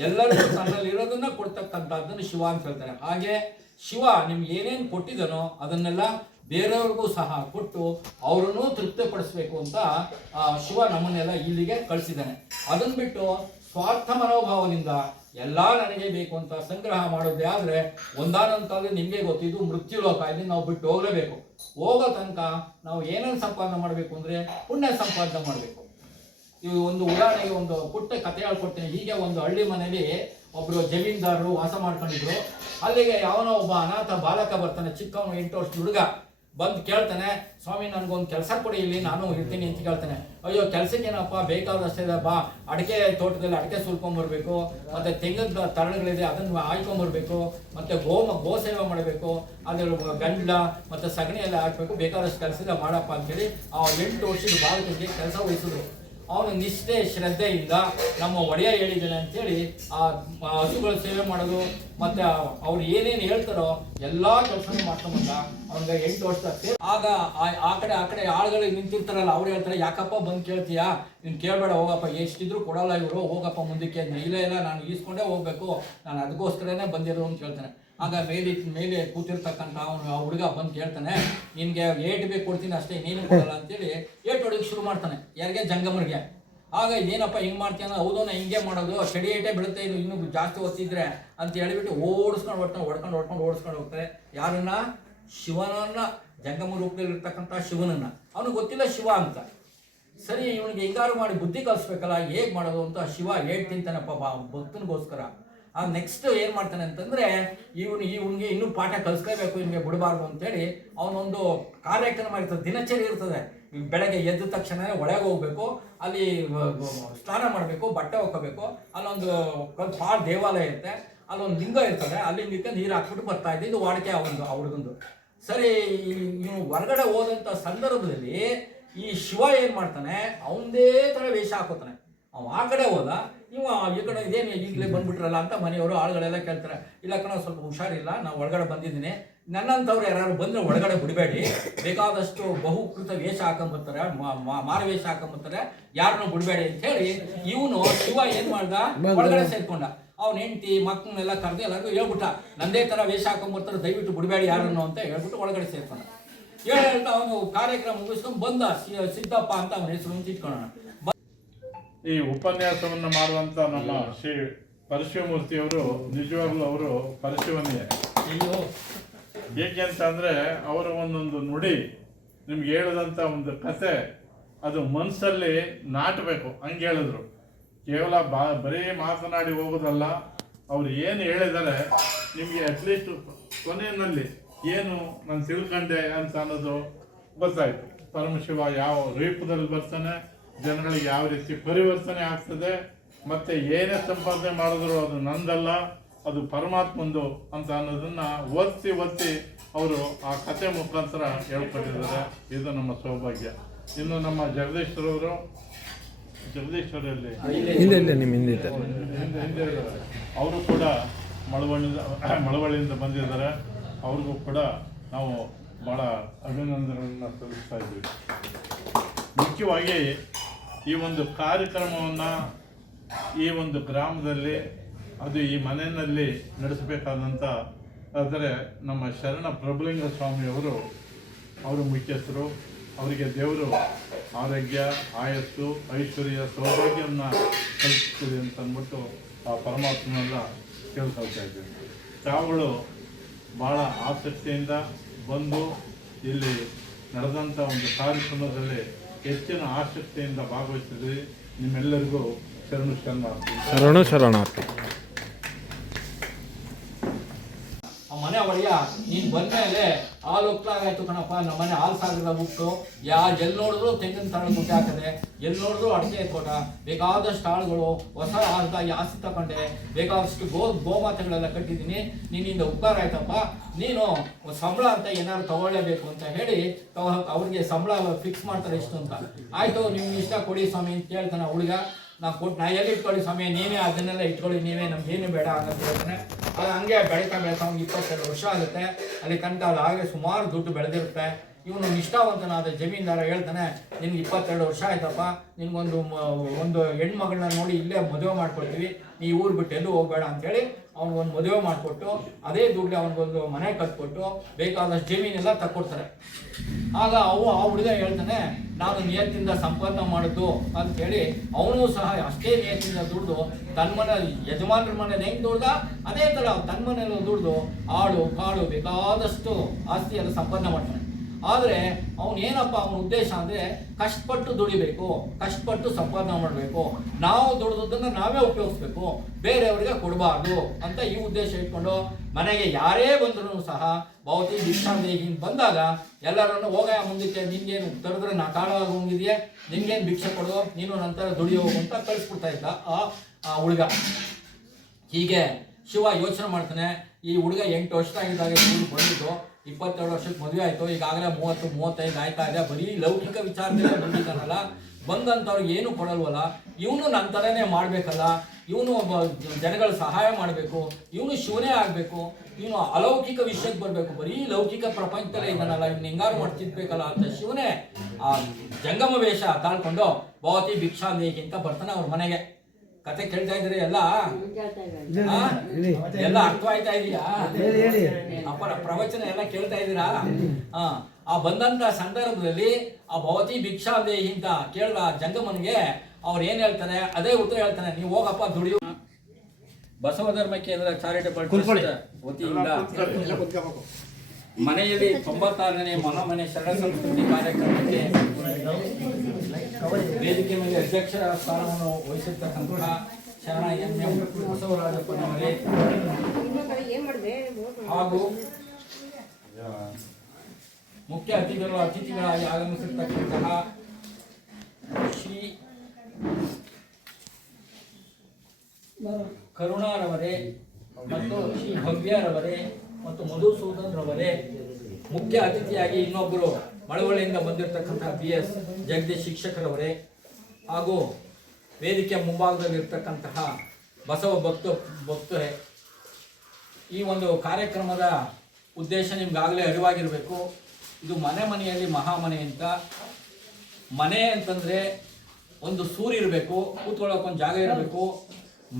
ಎಲ್ಲರಿಗೂ ತನ್ನಲ್ಲಿ ಇರೋದನ್ನ ಕೊಡ್ತಕ್ಕಂಥದ್ದನ್ನು ಶಿವ ಅಂತ ಹೇಳ್ತಾರೆ. ಹಾಗೆ ಶಿವ ನಿಮ್ಗೆ ಏನೇನು ಕೊಟ್ಟಿದನೋ ಅದನ್ನೆಲ್ಲ ಬೇರೆಯವ್ರಿಗೂ ಸಹ ಕೊಟ್ಟು ಅವರನ್ನು ತೃಪ್ತಿಪಡಿಸ್ಬೇಕು ಅಂತ ಶಿವ ನಮ್ಮನ್ನೆಲ್ಲ ಇಲ್ಲಿಗೆ ಕಳಿಸಿದ್ದಾನೆ. ಅದನ್ನ ಬಿಟ್ಟು ಸ್ವಾರ್ಥ ಮನೋಭಾವದಿಂದ ಎಲ್ಲ ನನಗೆ ಬೇಕು ಅಂತ ಸಂಗ್ರಹ ಮಾಡೋದೇ ಆದ್ರೆ ಒಂದಾನಂತಲ್ಲಿ ನಿಮಗೆ ಗೊತ್ತಿದ್ದು ಮೃತ್ಯು ಲೋಕ. ಇದನ್ನು ನಾವು ಬಿಟ್ಟು ಹೋಗಲೇಬೇಕು. ಹೋಗೋ ತನಕ ನಾವು ಏನೇನು ಸಂಪಾದನೆ ಮಾಡಬೇಕು ಅಂದ್ರೆ ಪುಣ್ಯ ಸಂಪಾದನೆ ಮಾಡಬೇಕು. ಇವು ಒಂದು ಉದಾಹರಣೆಗೆ ಒಂದು ಪುಟ್ಟ ಕಥೆ ಹೇಳ್ಕೊಡ್ತೀನಿ. ಹೀಗೆ ಒಂದು ಹಳ್ಳಿ ಮನೆಯಲ್ಲಿ ಒಬ್ರು ಜಮೀನ್ದಾರರು ವಾಸ ಮಾಡ್ಕೊಂಡಿದ್ರು. ಅಲ್ಲಿಗೆ ಯಾವನೋ ಒಬ್ಬ ಅನಾಥ ಬಾಲಕ ಬರ್ತಾನೆ, ಚಿಕ್ಕವನು 8 ವರ್ಷದ ಹುಡುಗ. ಬಂದು ಕೇಳ್ತಾನೆ, ಸ್ವಾಮಿ ನನಗೊಂದು ಕೆಲಸ ಕೊಡಿ, ಇಲ್ಲಿ ನಾನು ಇರ್ತೀನಿ ಅಂತ ಕೇಳ್ತಾನೆ. ಅಯ್ಯೋ ಕೆಲಸಕ್ಕೇನಪ್ಪ, ಬೇಕಾದಷ್ಟೇ ಬಾ, ಅಡಿಕೆ ತೋಟದಲ್ಲಿ ಅಡಿಕೆ ಸುಲ್ಕೊಂಬರ್ಬೇಕು, ಮತ್ತೆ ತೆಂಗದ ತರಳುಗಳಿದೆ ಅದನ್ನು ಆಯ್ಕೊಂಬರ್ಬೇಕು, ಮತ್ತೆ ಗೋ ಸೇವೆ ಮಾಡಬೇಕು, ಅದ್ರ ಗಂಡ್ಲ ಮತ್ತೆ ಸಗಣಿ ಎಲ್ಲ ಹಾಕ್ಬೇಕು, ಬೇಕಾದಷ್ಟು ಕೆಲಸ ಮಾಡಪ್ಪ ಅಂತೇಳಿ ಆ 8 ವರ್ಷದ ಬಾಲಕನಿಗೆ ಕೆಲಸ ವಹಿಸಿದ್ರು. ಅವನು ನಿಷ್ಠೆ ಶ್ರದ್ಧೆಯಿಂದ ನಮ್ಮ ಒಡೆಯ ಹೇಳಿದ್ದಾನೆ ಅಂತೇಳಿ ಆ ಹಸುಗಳ ಸೇವೆ ಮಾಡೋದು ಮತ್ತೆ ಅವ್ರು ಏನೇನು ಹೇಳ್ತಾರೋ ಎಲ್ಲಾ ಕೆಲಸನೂ ಮಾಡ್ಕೊಂಬಂದ. ಅವ್ನಿಗೆ 8 ವರ್ಷ. ಆಗ ಆ ಕಡೆ ಆಳುಗಳಿಗೆ ನಿಂತಿರ್ತಾರಲ್ಲ, ಅವ್ರು ಹೇಳ್ತಾರೆ, ಯಾಕಪ್ಪ ಬಂದು ಕೇಳ್ತೀಯಾ, ನೀನು ಕೇಳಬೇಡ, ಹೋಗಪ್ಪ, ಎಷ್ಟಿದ್ರು ಕೊಡಲ್ಲ ಇವರು, ಹೋಗಪ್ಪ ಮುಂದಕ್ಕೆ. ಇಲ್ಲ ನಾನು ಈಸ್ಕೊಂಡೇ ಹೋಗ್ಬೇಕು, ನಾನು ಅದಕ್ಕೋಸ್ಕರನೇ ಬಂದಿರೋ ಅಂತ ಕೇಳ್ತಾನೆ. ಆಗ ಮೇಲೆ ಕೂತಿರ್ತಕ್ಕಂಥ ಅವನು ಆ ಹುಡುಗ ಬಂದು ಕೇಳ್ತಾನೆ, ನಿನ್ಗೆ 8 ಬೇಕು ಕೊಡ್ತೀನಿ ಅಷ್ಟೇ, ನೀನು ಕೊಡಲ್ಲ ಅಂತೇಳಿ 8 ಹೊಡಿಗೆ ಶುರು ಮಾಡ್ತಾನೆ. ಯಾರಿಗೆ? ಜಂಗಮರಿಗೆ. ಆಗ ಏನಪ್ಪ ಹಿಂಗೆ ಮಾಡ್ತೀಯ? ಹೌದೋನ ಹಿಂಗೆ ಮಾಡೋದು, ಸ್ಟಡಿ 8 ಬೀಳುತ್ತೆ, ಇನ್ನೂ ಜಾಸ್ತಿ ಓದ್ತಿದ್ರೆ ಅಂತ ಹೇಳಿಬಿಟ್ಟು ಓಡಿಸ್ಕೊಂಡು ಹೋಗ್ತಾರೆ. ಯಾರನ್ನ? ಶಿವನನ್ನ, ಜಂಗಮ ರೂಪದಲ್ಲಿರ್ತಕ್ಕಂಥ ಶಿವನನ್ನ. ಅವನಿಗೆ ಗೊತ್ತಿಲ್ಲ ಶಿವ ಅಂತ. ಸರಿ, ಇವನಿಗೆ ಹೆಂಗಾರು ಮಾಡಿ ಬುದ್ಧಿ ಕಲಿಸ್ಬೇಕಲ್ಲ, ಹೇಗೆ ಮಾಡೋದು ಅಂತ ಶಿವ ಹೇಳ್ತಿಂತಾನಪ್ಪ ಭಕ್ತನಿಗೋಸ್ಕರ. ಆ ನೆಕ್ಸ್ಟ್ ಏನು ಮಾಡ್ತಾನೆ ಅಂತಂದರೆ, ಇವನಿಗೆ ಇನ್ನೂ ಪಾಠ ಕಲಿಸ್ಲೇಬೇಕು, ಇವನಿಗೆ ಬಿಡಬಾರ್ದು ಅಂತೇಳಿ ಅವನೊಂದು ಕಾರ್ಯಕ್ರಮ ಇರ್ತದೆ, ದಿನಚರಿ ಇರ್ತದೆ. ಬೆಳಗ್ಗೆ ಎದ್ದ ತಕ್ಷಣ ಒಳಗೆ ಹೋಗ್ಬೇಕು, ಅಲ್ಲಿ ಸ್ನಾನ ಮಾಡಬೇಕು, ಬಟ್ಟೆ ಹೋಗ್ಕೋಬೇಕು, ಅಲ್ಲೊಂದು ಪಾಳು ದೇವಾಲಯ ಇರುತ್ತೆ, ಅಲ್ಲೊಂದು ಲಿಂಗ ಇರ್ತದೆ, ಅಲ್ಲಿ ಲಿಂಗಕ್ಕೆ ನೀರು ಹಾಕ್ಬಿಟ್ಟು ಬರ್ತಾ ಇದ್ದೆ. ಇದು ವಾಡಿಕೆ ಅವ್ರಿಗೊಂದು. ಸರಿ, ಇವನು ಹೊರಗಡೆ ಹೋದಂಥ ಸಂದರ್ಭದಲ್ಲಿ ಈ ಶಿವ ಏನು ಮಾಡ್ತಾನೆ, ಅವನದೇ ಥರ ವೇಷ ಹಾಕೋತಾನೆ. ಅವ ಆ ಕಡೆ ಹೋದ, ಇವ ಈ ಕಡೆ ಇದೇನು ಈಗಲೇ ಬಂದ್ಬಿಟ್ರಲ್ಲ ಅಂತ ಮನೆಯವರು ಆಳುಗಳೆಲ್ಲ ಕೇಳ್ತಾರೆ. ಇಲ್ಲ ಕಣ, ಸ್ವಲ್ಪ ಹುಷಾರಿಲ್ಲ, ನಾವು ಒಳಗಡೆ ಬಂದಿದ್ದೀನಿ, ನನ್ನಂಥವ್ರು ಯಾರು ಬಂದರೆ ಒಳಗಡೆ ಬಿಡಬೇಡಿ, ಬೇಕಾದಷ್ಟು ಬಹುಕೃತ ವೇಷ ಹಾಕೊಂಬರ್ತಾರೆ, ಮಾರು ವೇಷ ಹಾಕೊಂಬರ್ತಾರೆ, ಯಾರನ್ನೂ ಬಿಡಬೇಡಿ ಅಂತ ಹೇಳಿ ಇವನು ಶಿವ ಏನು ಮಾಡ್ದ, ಒಳಗಡೆ ಸೇರ್ಕೊಂಡ. ಅವ್ನ ಹೆಂಡತಿ ಮಕ್ಕಳನ್ನೆಲ್ಲ ಕರೆದು ಎಲ್ಲರಿಗೂ ಹೇಳ್ಬಿಟ್ಟ, ನಂದೇ ಥರ ವೇಷ ಹಾಕೊಂಬರ್ತಾರೆ, ದಯವಿಟ್ಟು ಬಿಡಬೇಡಿ ಯಾರನ್ನು ಅಂತ ಹೇಳ್ಬಿಟ್ಟು ಒಳಗಡೆ ಸೇರ್ಕೊಂಡ. ಹೇಳ್ತಾ ಅವನು ಕಾರ್ಯಕ್ರಮ ಮುಗಿಸ್ಕೊಂಡು ಬಂದ. ಸಿದ್ದಪ್ಪ ಅಂತ ಅವನ ಹೆಸರು ಅಂತ ಇಟ್ಕೊಳ್ಳೋಣ. ಈ ಉಪನ್ಯಾಸವನ್ನು ಮಾಡುವಂತ ನಮ್ಮ ಶ್ರೀ ಪರಶಿವಮೂರ್ತಿಯವರು ನಿಜವಾಗ್ಲೂ ಅವರು ಪರಶಿವನಿಯೇ. ಏಕೆ ಅಂತ ಅಂದ್ರೆ ಅವರ ಒಂದೊಂದು ನುಡಿ, ನಿಮ್ಗೆ ಹೇಳಿದಂತ ಒಂದು ಕತೆ ಅದು ಮನಸ್ಸಲ್ಲಿ ನಾಟಬೇಕು, ಹಂಗೆ ಹೇಳಿದ್ರು. ಕೇವಲ ಬರೀ ಮಾತನಾಡಿ ಹೋಗೋದಲ್ಲ, ಅವ್ರು ಏನು ಹೇಳಿದ್ದಾರೆ ನಿಮಗೆ ಅಟ್ಲೀಸ್ಟ್ ಕೊನೆಯಲ್ಲಿ ಏನು ನಾನು ತಿಳ್ಕೊಂಡೆ ಅಂತ ಅನ್ನೋದು ಗೊತ್ತಾಯ್ತು. ಪರಮಶಿವ ಯಾವ ರೂಪದಲ್ಲಿ ಬರ್ತಾನೆ, ಜನಗಳಿಗೆ ಯಾವ ರೀತಿ ಪರಿವರ್ತನೆ ಆಗ್ತದೆ, ಮತ್ತೆ ಏನೇ ಸಂಪಾದನೆ ಮಾಡಿದ್ರು ಅದು ನಂದಲ್ಲ, ಅದು ಪರಮಾತ್ಮಂದು ಅಂತ ಅನ್ನೋದನ್ನ ಒತ್ತಿ ಅವರು ಆ ಕತೆ ಮುಖಾಂತರ ಹೇಳ್ಕೊಟ್ಟಿದ್ದಾರೆ. ಇದು ನಮ್ಮ ಸೌಭಾಗ್ಯ. ಇನ್ನು ನಮ್ಮ ಜಗದೀಶ್ವರಲ್ಲಿ ಹಿಂದೆ ಅವರು ಕೂಡ ಮಳವಳ್ಳಿಯಿಂದ ಬಂದಿದ್ದಾರೆ. ಅವ್ರಿಗೂ ಕೂಡ ನಾವು ಭಾಳ ಅಭಿನಂದನೆಗಳನ್ನು ಸಲ್ಲಿಸ್ತಾ ಇದ್ದೀವಿ. ಮುಖ್ಯವಾಗಿ ಈ ಒಂದು ಕಾರ್ಯಕ್ರಮವನ್ನು ಈ ಒಂದು ಗ್ರಾಮದಲ್ಲಿ, ಅದು ಈ ಮನೆಯಲ್ಲಿ ನಡೆಸಬೇಕಾದಂಥ ಆದರೆ ನಮ್ಮ ಶರಣ ಪ್ರಭುಲಿಂಗ ಸ್ವಾಮಿಯವರು ಮುಖ್ಯಸ್ಥರು. ಅವರಿಗೆ ದೇವರು ಆರೋಗ್ಯ, ಆಯಸ್ಸು, ಐಶ್ವರ್ಯ, ಸೌಭಾಗ್ಯವನ್ನು ಕಲ್ಪಿಸ್ತೀವಿ ಅಂತ ಅಂದ್ಬಿಟ್ಟು ಆ ಪರಮಾತ್ಮನೆಲ್ಲ ಕೇಳ್ಕೊಳ್ತಾ ಇದ್ದೀವಿ. ತಾವುಗಳು ಭಾಳ ಆಸಕ್ತಿಯಿಂದ ಬಂದು ಇಲ್ಲಿ ನಡೆದಂಥ ಒಂದು ಕಾರ್ಯಕ್ರಮದಲ್ಲಿ ಹೆಚ್ಚಿನ ಆಸಕ್ತಿಯಿಂದ ಭಾಗವಹಿಸಿದ್ರಿ. ನಿಮ್ಮೆಲ್ಲರಿಗೂ ಶರಣು ಶರಣಾರ್ಥಿ. ಆ ಮನೆ ಒಡೆಯ ನೀನು ಬಂದ್ಮೇಲೆ ಹಾಲು ಉಪ್ಲಾಗಾಯ್ತು ಕಣಪ್ಪ, ನಮ್ಮ ಮನೆ ಹಾಲು ಸಾಗರದ ಬಿಟ್ಟು ಎಲ್ಲಿ ನೋಡಿದ್ರು ತೆಂಗಿನ ತಳ ಗುಡ್ಡೆ ಹಾಕದೆ, ಎಲ್ಲಿ ನೋಡಿದ್ರು ಅಡಿಕೆ ತೋಟ, ಬೇಕಾದಷ್ಟು ಆಳುಗಳು, ಹೊಸ ಆಸ್ತಿ ತಗೊಂಡೆ, ಬೇಕಾದಷ್ಟು ಗೋಮಾತೆಗಳೆಲ್ಲ ಕಟ್ಟಿದ್ದೀನಿ, ನಿನ್ನಿಂದ ಉಪಕಾರ ಆಯ್ತಪ್ಪ, ನೀನು ಸಂಬಳ ಅಂತ ಏನಾದ್ರು ತಗೊಳ್ಳೇಬೇಕು ಅಂತ ಹೇಳಿ ಅವ್ರಿಗೆ ಸಂಬಳ ಫಿಕ್ಸ್ ಮಾಡ್ತಾರೆ ಎಷ್ಟು ಅಂತ. ಆಯಿತು ನಿಮ್ಗೆ ಇಷ್ಟ ಕೊಡಿ ಸ್ವಾಮಿ ಅಂತ ಕೇಳ್ತಾನೆ ಹುಡುಗ. ನಾ ಎಲ್ಲಿ ಇಟ್ಕೊಳ್ಳಿ ಸ್ವಾಮಿ, ನೀವೇ ಅದನ್ನೆಲ್ಲ ಇಟ್ಕೊಳ್ಳಿ, ನೀವೇ ನಮ್ಗೇನು ಬೇಡ ಅಂತ ಹೇಳ್ತಾನೆ. ಅದು ಹಂಗೆ ಬೆಳೀತಾ ಅವ್ನಿಗೆ 22 ವರ್ಷ ಆಗುತ್ತೆ. ಅಲ್ಲಿ ತನಕ ಆಗಲೇ ಸುಮಾರು ದುಡ್ಡು ಬೆಳೆದಿರುತ್ತೆ. ಇವನು ನಿಷ್ಠಾವಂತನಾದ ಜಮೀನ್ದಾರ ಹೇಳ್ತಾನೆ, ನಿನ್ಗೆ 22 ವರ್ಷ ಆಯ್ತಪ್ಪ, ನಿನ್ಗೊಂದು ಹೆಣ್ಮಗಳನ್ನ ನೋಡಿ ಇಲ್ಲೇ ಮದುವೆ ಮಾಡ್ಕೊಳ್ತೀವಿ, ನೀ ಊರು ಬಿಟ್ಟು ಎಲ್ಲೂ ಹೋಗಬೇಡ ಅಂತೇಳಿ ಅವ್ನಿಗೊಂದು ಮದುವೆ ಮಾಡಿಕೊಟ್ಟು ಅದೇ ದುಡ್ಡು ಅವನಿಗೊಂದು ಮನೆ ಕಟ್ಕೊಟ್ಟು ಬೇಕಾದಷ್ಟು ಜಮೀನೆಲ್ಲ ತಕ್ಕೊಡ್ತಾರೆ. ಆಗ ಆ ಹುಡುಗ ಹೇಳ್ತಾನೆ, ನಾನು ನಿಯತ್ತಿಂದ ಸಂಪಾದನೆ ಮಾಡಿದ್ದು ಅಂತೇಳಿ ಅವನು ಸಹ ಅಷ್ಟೇ ನಿಯತ್ತಿಂದ ದುಡ್ದು ತನ್ನ ಮನೆ ಯಜಮಾನ್ರ ಮನೇಲಿ ಹೆಂಗೆ ದುಡ್ದ ಅದೇ ಥರ ತನ್ನ ಮನೇಲಿ ದುಡ್ದು ಆಳು ಕಾಳು ಬೇಕಾದಷ್ಟು ಆಸ್ತಿ ಎಲ್ಲ ಸಂಪಾದನೆ ಮಾಡ್ತಾನೆ. ಆದರೆ ಅವನೇನಪ್ಪ ಅವನ ಉದ್ದೇಶ ಅಂದರೆ ಕಷ್ಟಪಟ್ಟು ದುಡಿಬೇಕು, ಕಷ್ಟಪಟ್ಟು ಸಂಪಾದನೆ ಮಾಡಬೇಕು, ನಾವು ದುಡಿದನ್ನು ನಾವೇ ಉಪಯೋಗಿಸ್ಬೇಕು, ಬೇರೆಯವರಿಗೆ ಕೊಡಬಾರ್ದು ಅಂತ ಈ ಉದ್ದೇಶ ಇಟ್ಕೊಂಡು ಮನೆಗೆ ಯಾರೇ ಬಂದರೂ ಸಹ ಭವತಿ ಭಿಕ್ಷಾಂದೇಹಿಂದ ಬಂದಾಗ ಎಲ್ಲರನ್ನು ಹೋಗ ಮುಂದಕ್ಕೆ, ನಿನ್ಗೇನು ತರಿದ್ರೆ ನಾ ಕಾಳಾಗಿ ಹೋಗಿದೆಯೇ, ನಿನ್ಗೇನು ಭಿಕ್ಷೆ ಕೊಡು, ನೀನು ನಂತರ ದುಡಿಯೋ ಅಂತ ಕಳಿಸ್ಬಿಡ್ತಾ ಇದ್ದ ಆ ಹುಡುಗ. ಹೀಗೆ ಶಿವ ಯೋಚನೆ ಮಾಡ್ತಾನೆ, ಈ ಹುಡುಗ 8 ವರ್ಷದಾಗಿದ್ದಾಗ ಬಂದಿದ್ದು, 22 ವರ್ಷಕ್ಕೆ ಮದುವೆ ಆಯಿತು, ಈಗಾಗಲೇ 30-35 ಆಯ್ತಾ ಇದೆ, ಬರೀ ಲೌಕಿಕ ವಿಚಾರದಿಂದ ಬಂದಿದ್ದಾನಲ್ಲ, ಬಂದಂಥವ್ರಿಗೆ ಏನು ಕೊಡಲ್ವಲ್ಲ, ಇವನು ನನ್ನ ಥರನೇ ಮಾಡಬೇಕಲ್ಲ, ಇವನು ಜನಗಳ ಸಹಾಯ ಮಾಡಬೇಕು, ಇವನು ಶಿವನೇ ಆಗಬೇಕು, ಇವನು ಅಲೌಕಿಕ ವಿಷಯಕ್ಕೆ ಬರಬೇಕು, ಬರೀ ಲೌಕಿಕ ಪ್ರಪಂಚದಲ್ಲೇ ಇದ್ದಾನಲ್ಲ, ಇವನು ಹಿಂಗಾರು ಮಾಡ್ತಿರ್ಬೇಕಲ್ಲ ಅಂತ ಶಿವನೇ ಆ ಜಂಗಮ ವೇಷ ತಾಳ್ಕೊಂಡು ಭವತಿ ಭಿಕ್ಷಾಂದೇಹಿ ಅಂತ ಬರ್ತಾನೆ ಅವ್ರ ಮನೆಗೆ. ಕತೆ ಕೇಳ್ತಾ ಇದ್ರಿ ಎಲ್ಲ ಅರ್ಥವಾಯ್ತಾ ಇದೆಯಾ? ಅಪ್ಪರ ಪ್ರವಚನ ಎಲ್ಲ ಕೇಳ್ತಾ ಇದ್ದೀರಾ? ಆ ಬಂದಂತ ಸಂದರ್ಭದಲ್ಲಿ ಆ ಭವತಿ ಭಿಕ್ಷಾಂದೇಹಿ ಅಂತ ಕೇಳಿದ ಜಂಗಮನಿಗೆ ಅವ್ರು ಏನ್ ಹೇಳ್ತಾರೆ ಅದೇ ಉತ್ತರ ಹೇಳ್ತಾನೆ, ನೀವು ಹೋಗಪ್ಪ ದುಡಿಯು. ಬಸವ ಧರ್ಮ ಕೇಂದ್ರ ಚಾರಿಟಬಲ್ ವತಿಯಿಂದ ಮನೆಯಲ್ಲಿ 96ನೇ ಮಹಾಮನೆ ಶರಣ ಸಂಸ್ಕೃತಿ ಕಾರ್ಯಕ್ರಮಕ್ಕೆ ವೇದಿಕೆ ಮೇಲೆ ಅಧ್ಯಕ್ಷ ಸ್ಥಾನವನ್ನು ವಹಿಸಿರ್ತಕ್ಕಂತಹ ಶರಣ ಎಂ ಬಸವರಾಜಪ್ಪನವರೇ ಹಾಗೂ ಮುಖ್ಯ ಅತಿಥಿಗಳಾಗಿ ಆಗಮಿಸಿರ್ತಕ್ಕಂತಹ ಶ್ರೀ ಕರುಣಾರವರೇ ಮತ್ತು ಶ್ರೀ ಭವ್ಯರವರೇ ಮತ್ತು ಮಧುಸೂದನ್ ರವರೇ, ಮುಖ್ಯ ಅತಿಥಿಯಾಗಿ ಇನ್ನೊಬ್ಬರು ಮಳವಳ್ಳಿಯಿಂದ ಬಂದಿರತಕ್ಕಂತಹ BS ಜಗದೀಶ್ ಶಿಕ್ಷಕರವರೇ, ಹಾಗೂ ವೇದಿಕೆಯ ಮುಂಭಾಗದಲ್ಲಿ ಇರ್ತಕ್ಕಂತಹ ಬಸವ ಭಕ್ತರೇ, ಈ ಒಂದು ಕಾರ್ಯಕ್ರಮದ ಉದ್ದೇಶ ನಿಮ್ಗಾಗಲೇ ಅರಿವಾಗಿರಬೇಕು. ಇದು ಮನೆಯಲ್ಲಿ ಮಹಾಮನೆ ಅಂತ. ಮನೆ ಅಂತಂದರೆ ಒಂದು ಸೂರಿರಬೇಕು, ಕೂತ್ಕೊಳ್ಳೋಕೊಂದು ಜಾಗ ಇರಬೇಕು,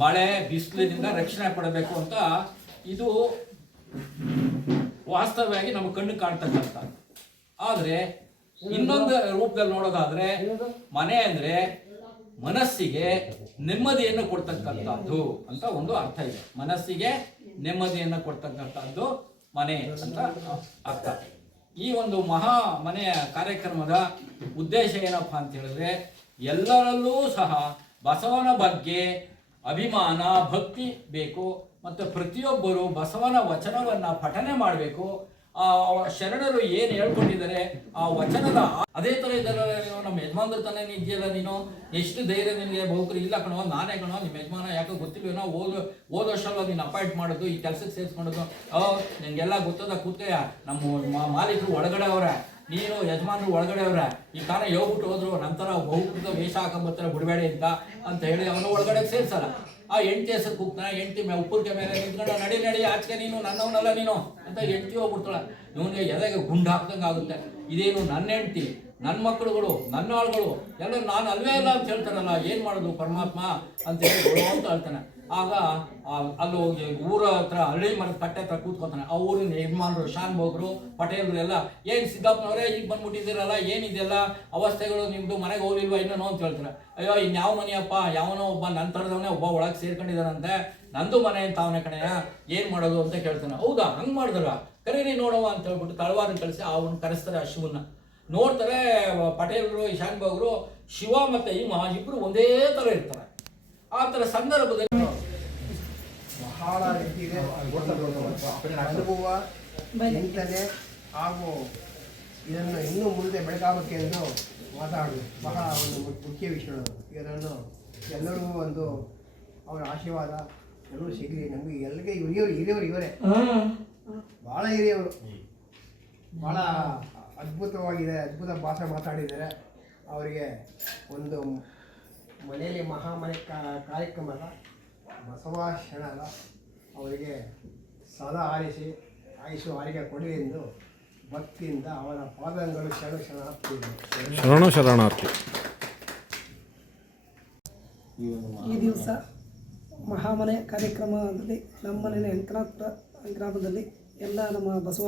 ಮಳೆ ಬಿಸಿಲಿನಿಂದ ರಕ್ಷಣೆ ಪಡಬೇಕು ಅಂತ ಇದು ವಾಸ್ತವವಾಗಿ ನಮ್ಮ ಕಣ್ಣು ಕಾಣ್ತಕ್ಕಂಥ. ಆದರೆ ಇನ್ನೊಂದು ರೂಪದಲ್ಲಿ ನೋಡೋದಾದ್ರೆ ಮನೆ ಅಂದರೆ ಮನಸ್ಸಿಗೆ ನೆಮ್ಮದಿಯನ್ನು ಕೊಡ್ತಕ್ಕಂಥದ್ದು ಅಂತ ಒಂದು ಅರ್ಥ ಇದೆ. ಮನಸ್ಸಿಗೆ ನೆಮ್ಮದಿಯನ್ನು ಕೊಡ್ತಕ್ಕಂಥದ್ದು ಮನೆ ಅಂತ ಅರ್ಥ. ಈ ಒಂದು ಮಹಾ ಮನೆಯ ಕಾರ್ಯಕ್ರಮದ ಉದ್ದೇಶ ಏನಪ್ಪ ಅಂತ ಹೇಳಿದ್ರೆ, ಎಲ್ಲರಲ್ಲೂ ಸಹ ಬಸವನ ಬಗ್ಗೆ ಅಭಿಮಾನ ಭಕ್ತಿ ಬೇಕು, ಮತ್ತು ಪ್ರತಿಯೊಬ್ಬರು ಬಸವನ ವಚನವನ್ನು ಪಠನೆ ಮಾಡಬೇಕು. ಶರಣರು ಏನು ಹೇಳ್ಕೊಂಡಿದ್ದಾರೆ ಆ ವಚನದ ಅದೇ ಥರ ಇದ್ದಾರೆ. ನಮ್ಮ ಯಜಮಾನ್ರ ತಾನೇ ಇದೆಯಲ್ಲ, ನೀನು ಎಷ್ಟು ಧೈರ್ಯ ನಿನಗೆ? ಬಹುಕರು ಇಲ್ಲ ಕಣೋ, ನಾನೇ ಕಣೋ ನಿಮ್ಮ ಯಜಮಾನ, ಯಾಕೋ ಗೊತ್ತಿಲ್ವೇನೋ, ಓದೋ ವರ್ಷಲ್ಲ ನೀನು ಅಪಾಯಿಂಟ್ ಮಾಡೋದು, ಈ ಕೆಲಸಕ್ಕೆ ಸೇರಿಸ್ಕೊಳ್ಳೋದು, ನಿನಗೆಲ್ಲ ಗೊತ್ತದ, ಕೂತ್ಕಯ್ಯ, ನಮ್ಮ ಮಾಲೀಕರು ಒಳಗಡೆ ಅವರೇ, ನೀನು ಯಜಮಾನರು ಒಳಗಡೆ ಅವ್ರೆ, ಈ ಕಾಲ ಹೇಳ್ಬಿಟ್ಟು ಹೋದ್ರು, ನಂತರ ಬಹುಕೃತ ವೇಷ ಹಾಕೊಂಬರ್ತಾರೆ ಬಿಡಬೇಡಿ ಅಂತ ಹೇಳಿ ಅವನು ಒಳಗಡೆ ಸೇರ್ಸಲ್ಲ. ಆ ಹೆಂಡತಿ ಹೆಸರು ಕೂಗ್ತಾನೆ, ಹೆಂಡತಿ ಉಪ್ಪುರ್ಕೆ ಮೇಲೆ ನಿಂತ್ಕೊಂಡು ನಡಿ ಆಚೆಗೆ, ನೀನು ನನ್ನವನಲ್ಲ ನೀನು ಅಂತ ಹೆಂಡತಿ ಹೋಗ್ಬಿಡ್ತಾಳೆ. ಇವನಿಗೆ ಎದೆಗೆ ಗುಂಡು ಹಾಕ್ದಂಗೆ ಆಗುತ್ತೆ. ಇದೇನು ನನ್ನ ಹೆಂಡತಿ, ನನ್ನ ಮಕ್ಕಳುಗಳು, ನನ್ನ ಆಳುಗಳು ಎಲ್ಲ ನಾನು ಅಲ್ವೇ ಇಲ್ಲ ಅಂತ ಹೇಳ್ತಾನಲ್ಲ, ಏನು ಮಾಡೋದು ಪರಮಾತ್ಮ ಅಂತ ಹೇಳಿ ಅಂತ ಹೇಳ್ತಾನೆ. ಆಗ ಅಲ್ಲಿ ಹೋಗಿ ಊರ ಹತ್ರ ಹಳ್ಳಿ ಮರದ ಕಟ್ಟೆ ಹತ್ರ ಕೂತ್ಕೊತಾನೆ. ಆ ಊರಿನ ಯಜಮಾನರು ಶಾನ್ ಭೋಗ್ರು ಪಟೇಲ್ರು ಎಲ್ಲ, ಏನು ಸಿದ್ದಪ್ಪನವರೇ ಈಗ ಬಂದ್ಬಿಟ್ಟಿದ್ದೀರಲ್ಲ, ಏನಿದೆಲ್ಲ ಅವಸ್ಥೆಗಳು ನಿಮ್ಮದು, ಮನೆಗೆ ಹೋಗ್ಲಿಲ್ವಾ ಇನ್ನೂ ಅಂತ ಹೇಳ್ತಾರೆ. ಅಯ್ಯೋ ಇನ್ಯಾವ ಮನೆಯಪ್ಪ, ಯಾವನೋ ಒಬ್ಬ ನನ್ನ ಥರದವನೇ ಒಬ್ಬ ಒಳಗೆ ಸೇರ್ಕೊಂಡಿದ್ದಾನಂತೆ, ನಂದು ಮನೆ ಅಂತ ಅವನೇ ಕಣೆಯ, ಏನು ಮಾಡೋದು ಅಂತ ಕೇಳ್ತಾನೆ. ಹೌದಾ, ಹಂಗೆ ಮಾಡಿದ್ರ, ಕರೀರಿ ನೋಡುವ ಅಂತ ಹೇಳ್ಬಿಟ್ಟು ತಳವಾರನ್ನ ಕಳಿಸಿ ಅವನ್ನ ಕರೆಸ್ತಾರೆ. ಆ ಶಿವನ್ನ ನೋಡ್ತಾರೆ. ಪಟೇಲ್ರು ಶಾನ್ ಭೋಗ್ರು ಶಿವ ಮತ್ತು ಇಮ್ಮ ಇಬ್ಬರು ಒಂದೇ ಥರ ಇರ್ತಾರೆ. ಆ ಥರ ಸಂದರ್ಭದಲ್ಲಿ ಬಹಳ ರೀತಿಗೆ ಅನುಭವ ಚಿಂತನೆ ಹಾಗೂ ಇದನ್ನು ಇನ್ನೂ ಮುಂದೆ ಬೆಳಕಾಗಕ್ಕೆ ಎಂದು ಮಾತಾಡೋದು ಬಹಳ ಒಂದು ಮುಖ್ಯ ವಿಷಯಗಳು. ಇದನ್ನು ಎಲ್ಲರಿಗೂ ಒಂದು ಅವರ ಆಶೀರ್ವಾದ ಎಲ್ಲರೂ ಸಿಗಲಿ. ನಮಗೆ ಎಲ್ಲಿಗೆ ಹಿರಿಯವರು ಇವರೇ ಭಾಳ ಹಿರಿಯವರು, ಭಾಳ ಅದ್ಭುತವಾಗಿದೆ, ಅದ್ಭುತ ಭಾಷೆ ಮಾತಾಡಿದ್ದಾರೆ. ಅವರಿಗೆ ಒಂದು ಮನೆಯಲ್ಲಿ ಮಹಾಮನೆ ಕಾರ್ಯಕ್ರಮದ ಬಸವಾಶರಣದ ಅವರಿಗೆ ಸದಾ ಆರಿಸಿ ಆಯುಷು ಆರೋಗ್ಯ ಕೊಡಿ ಎಂದು ಭಕ್ತಿಯಿಂದ ಅವರ ಪಾದಗಳು ಶರಣಾರ್ಥಿ. ಈ ದಿವಸ ಮಹಾಮನೆ ಕಾರ್ಯಕ್ರಮದಲ್ಲಿ ನಮ್ಮ ಮನೆಯ ಅಂಕನಾಥಪುರ ಗ್ರಾಮದಲ್ಲಿ ಎಲ್ಲ ನಮ್ಮ ಬಸವ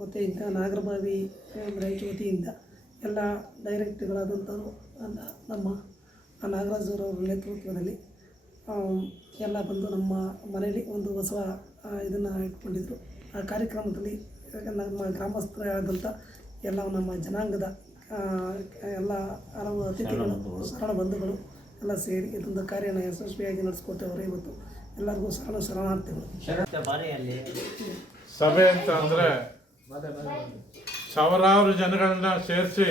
ವತಿಯಿಂದ ನಾಗರಬಾವಿ ಬ್ರಾಂಚ್ ವತಿಯಿಂದ ಎಲ್ಲ ಡೈರೆಕ್ಟ್ಗಳಾದಂಥವರು ನಮ್ಮ ನಾಗರಾಜರವರ ನೇತೃತ್ವದಲ್ಲಿ ಎಲ್ಲ ಬಂದು ನಮ್ಮ ಮನೆಯಲ್ಲಿ ಒಂದು ಬಸವ ಇದನ್ನು ಇಟ್ಕೊಂಡಿದ್ರು. ಆ ಕಾರ್ಯಕ್ರಮದಲ್ಲಿ ನಮ್ಮ ಗ್ರಾಮಸ್ಥರಾದಂಥ ಎಲ್ಲ ನಮ್ಮ ಜನಾಂಗದ ಎಲ್ಲ ಹಲವು ಅತಿಥಿಗಳು ಶರಣ ಬಂಧುಗಳು ಎಲ್ಲ ಸೇರಿ ಇದೊಂದು ಕಾರ್ಯನ ಯಶಸ್ವಿಯಾಗಿ ನಡೆಸ್ಕೊಟ್ಟವರು. ಇವತ್ತು ಎಲ್ಲರಿಗೂ ಶರಣಾರ್ಥಿಗಳು. ಸಭೆ ಅಂತ ಅಂದರೆ ಸಾವಿರಾರು ಜನಗಳನ್ನ ಸೇರಿಸಿ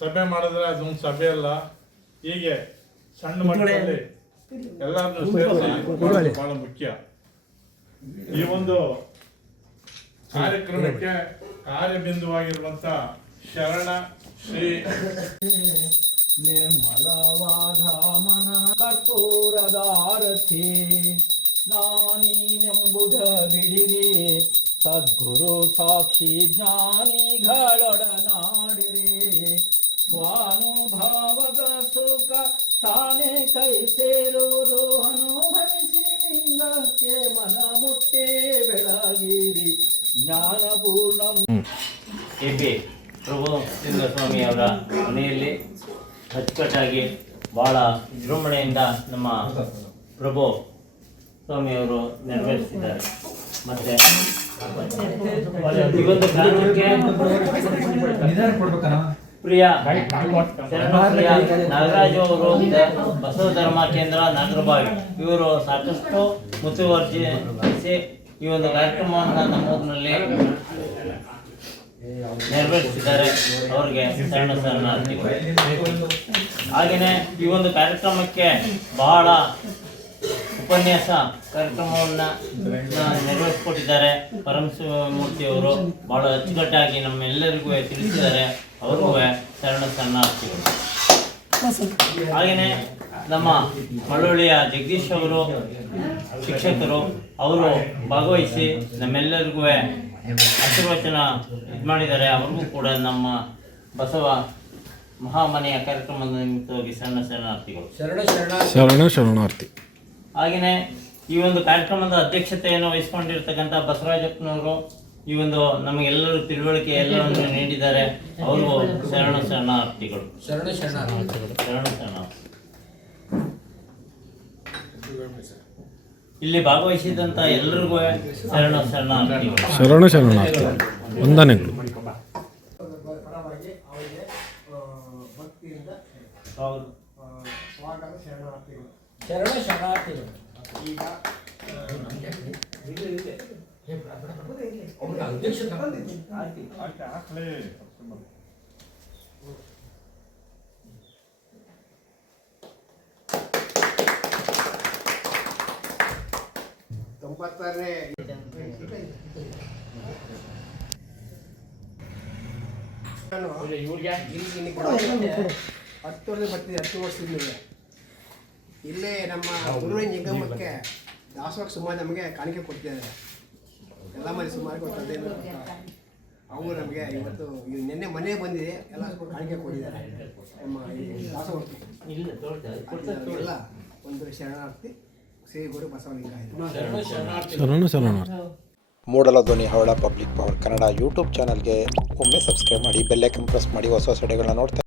ಸಭೆ ಮಾಡಿದ್ರೆ ಅದೊಂದು ಸಭೆ ಅಲ್ಲ. ಹೀಗೆ ಸಣ್ಣ ಮಟ್ಟದಲ್ಲಿ ಎಲ್ಲರನ್ನು ಸೇರಿಸಿ ಬಹಳ ಮುಖ್ಯ. ಈ ಒಂದು ಕಾರ್ಯಕ್ರಮಕ್ಕೆ ಕಾರ್ಯಬಿಂದುವಾಗಿರುವಂಥ ಶರಣ ಶ್ರೀ ನಿರ್ಮಲವಾದ ಮನ ಕರ್ಪೂರದ ಆರತಿ ನಾನೀನೆಂಬುದ ಬಿಡಿರಿ, ಸದ್ಗುರು ಸಾಕ್ಷಿ ಜ್ಞಾನಿಗಳೊಡನಾಡಿರಿ, ಸ್ವಾನುಭಾವದ ಸುಖ ತಾನೇ ಕೈ ಸೇರುವುದು ಅನುಭವಿಸಿ ಲಿಂಗಕ್ಕೆ ಮನ ಮುಟ್ಟೆ ಬೆಳಗಿರಿ ಜ್ಞಾನಪೂರ್ಣ. ಎ.ಪಿ. ಪ್ರಭು ಲಿಂಗಸ್ವಾಮಿ ಅವರ ಮನೆಯಲ್ಲಿ ಅಚ್ಚುಕಟ್ಟಾಗಿ ಭಾಳ ವಿಜೃಂಭಣೆಯಿಂದ ನಮ್ಮ ಪ್ರಭು ಸ್ವಾಮಿಯವರು ನೆರವೇರಿಸಿದ್ದಾರೆ. ಮತ್ತು ಈ ಒಂದು ಕಾರ್ಯಕ್ಕೆ ಪ್ರಿಯ ನಾಗರಾಜು ಅವರು ಬಸವ ಧರ್ಮ ಕೇಂದ್ರ ನಾಗರಬಾವಿ ಇವರು ಸಾಕಷ್ಟು ಮುತುವರ್ಜಿಸಿ ಈ ಒಂದು ಕಾರ್ಯಕ್ರಮವನ್ನು ನಮ್ಮೂರಿನಲ್ಲಿ ನೆರವೇರಿಸಿದ್ದಾರೆ. ಅವರಿಗೆ ಶರಣಾರ್ಥಿಗಳು. ಹಾಗೆಯೇ ಈ ಒಂದು ಕಾರ್ಯಕ್ರಮಕ್ಕೆ ಬಹಳ ಉಪನ್ಯಾಸ ಕಾರ್ಯಕ್ರಮವನ್ನು ನೆರವೇರಿಸಿಕೊಟ್ಟಿದ್ದಾರೆ. ಪರಮಶಿವಮೂರ್ತಿಯವರು ಬಹಳ ಅಚ್ಚುಕಟ್ಟಾಗಿ ನಮ್ಮೆಲ್ಲರಿಗೂ ತಿಳಿಸಿದ್ದಾರೆ. ಅವ್ರಿಗೂ ಶರಣಾರ್ಥಿಗಳು. ಹಾಗೆಯೇ ನಮ್ಮ ಮಳವಳ್ಳಿಯ ಜಗದೀಶ್ ಅವರು ಶಿಕ್ಷಕರು, ಅವರು ಭಾಗವಹಿಸಿ ನಮ್ಮೆಲ್ಲರಿಗೂ ಆಶೀರ್ವಚನ ಇದು ಮಾಡಿದ್ದಾರೆ. ಅವ್ರಿಗೂ ಕೂಡ ನಮ್ಮ ಬಸವ ಮಹಾಮನೆಯ ಕಾರ್ಯಕ್ರಮದ ನಿಮಿತ್ತವಾಗಿ ಶರಣಾರ್ಥಿಗಳು. ಶರಣಾರ್ಥಿ. ಹಾಗೆಯೇ ಈ ಒಂದು ಕಾರ್ಯಕ್ರಮದ ಅಧ್ಯಕ್ಷತೆಯನ್ನು ವಹಿಸಿಕೊಂಡಿರ್ತಕ್ಕಂಥ ಬಸವರಾಜಪ್ಪನವರು ಈ ಒಂದು ನಮಗೆಲ್ಲರೂ ತಿಳುವಳಿಕೆ ಎಲ್ಲವನ್ನು ನೀಡಿದ್ದಾರೆ. ಅವ್ರಿಗೂ ಶರಣಾರ್ಥಿಗಳು. ಇಲ್ಲಿ ಭಾಗವಹಿಸಿದಂಥ ಎಲ್ಲರಿಗೂ ಶರಣಾರ್ಥಿ ವಂದನೆಗಳು. ಪರವಾಗಿ ಅವರಿಗೆ ಭಕ್ತಿಯಿಂದ ಸ್ವಾಗತ ಶರಣಾರ್ಥಿಗಳು. ಶರಣಾರ್ಥಿಗಳು. ಈಗ ತೊಂಬತ್ತನೇ ಹತ್ತು ವರ್ಷ ಬರ್ತಿದೆ, 10 ವರ್ಷದಿಂದ ಇಲ್ಲೇ ನಮ್ಮ ಗುರುವಿನ ನಿಗಮಕ್ಕೆ ದಾಸೋಹ ಸುಮಾರು ನಮಗೆ ಕಾಣಿಕೆ ಕೊಡ್ತಿದ್ದಾರೆ. ಎಲ್ಲ ಮನೆ ಸುಮಾರು ಕೊಡ್ತದೆ. ಅವರು ನಮಗೆ ಇವತ್ತು ನಿನ್ನೆ ಮನೆ ಬಂದಿದೆ, ಎಲ್ಲ ಕಾಣಿಕೆ ಕೊಟ್ಟಿದ್ದಾರೆ ನಮ್ಮ ದಾಸೋಹಕ್ಕೆ. ಎಲ್ಲ ಒಂದು ಶರಣಾರ್ಥಿ ಶ್ರೀ ಗುರು ಬಸವಲಿಂಗಾಯ. ಶರಣಾರ್ಥಿ. ಮೂಡಲ ಧ್ವನಿ ಹವಳ ಪಬ್ಲಿಕ್ ಪವರ್ ಕನ್ನಡ ಯೂಟ್ಯೂಬ್ ಚಾನಲ್ಗೆ ಒಮ್ಮೆ ಸಬ್ಸ್ಕ್ರೈಬ್ ಮಾಡಿ, ಬೆಲ್ ಐಕಾನ್ ಪ್ರೆಸ್ ಮಾಡಿ ಹೊಸ ವಿಡಿಯೋಗಳನ್ನ ನೋಡ್ತಾ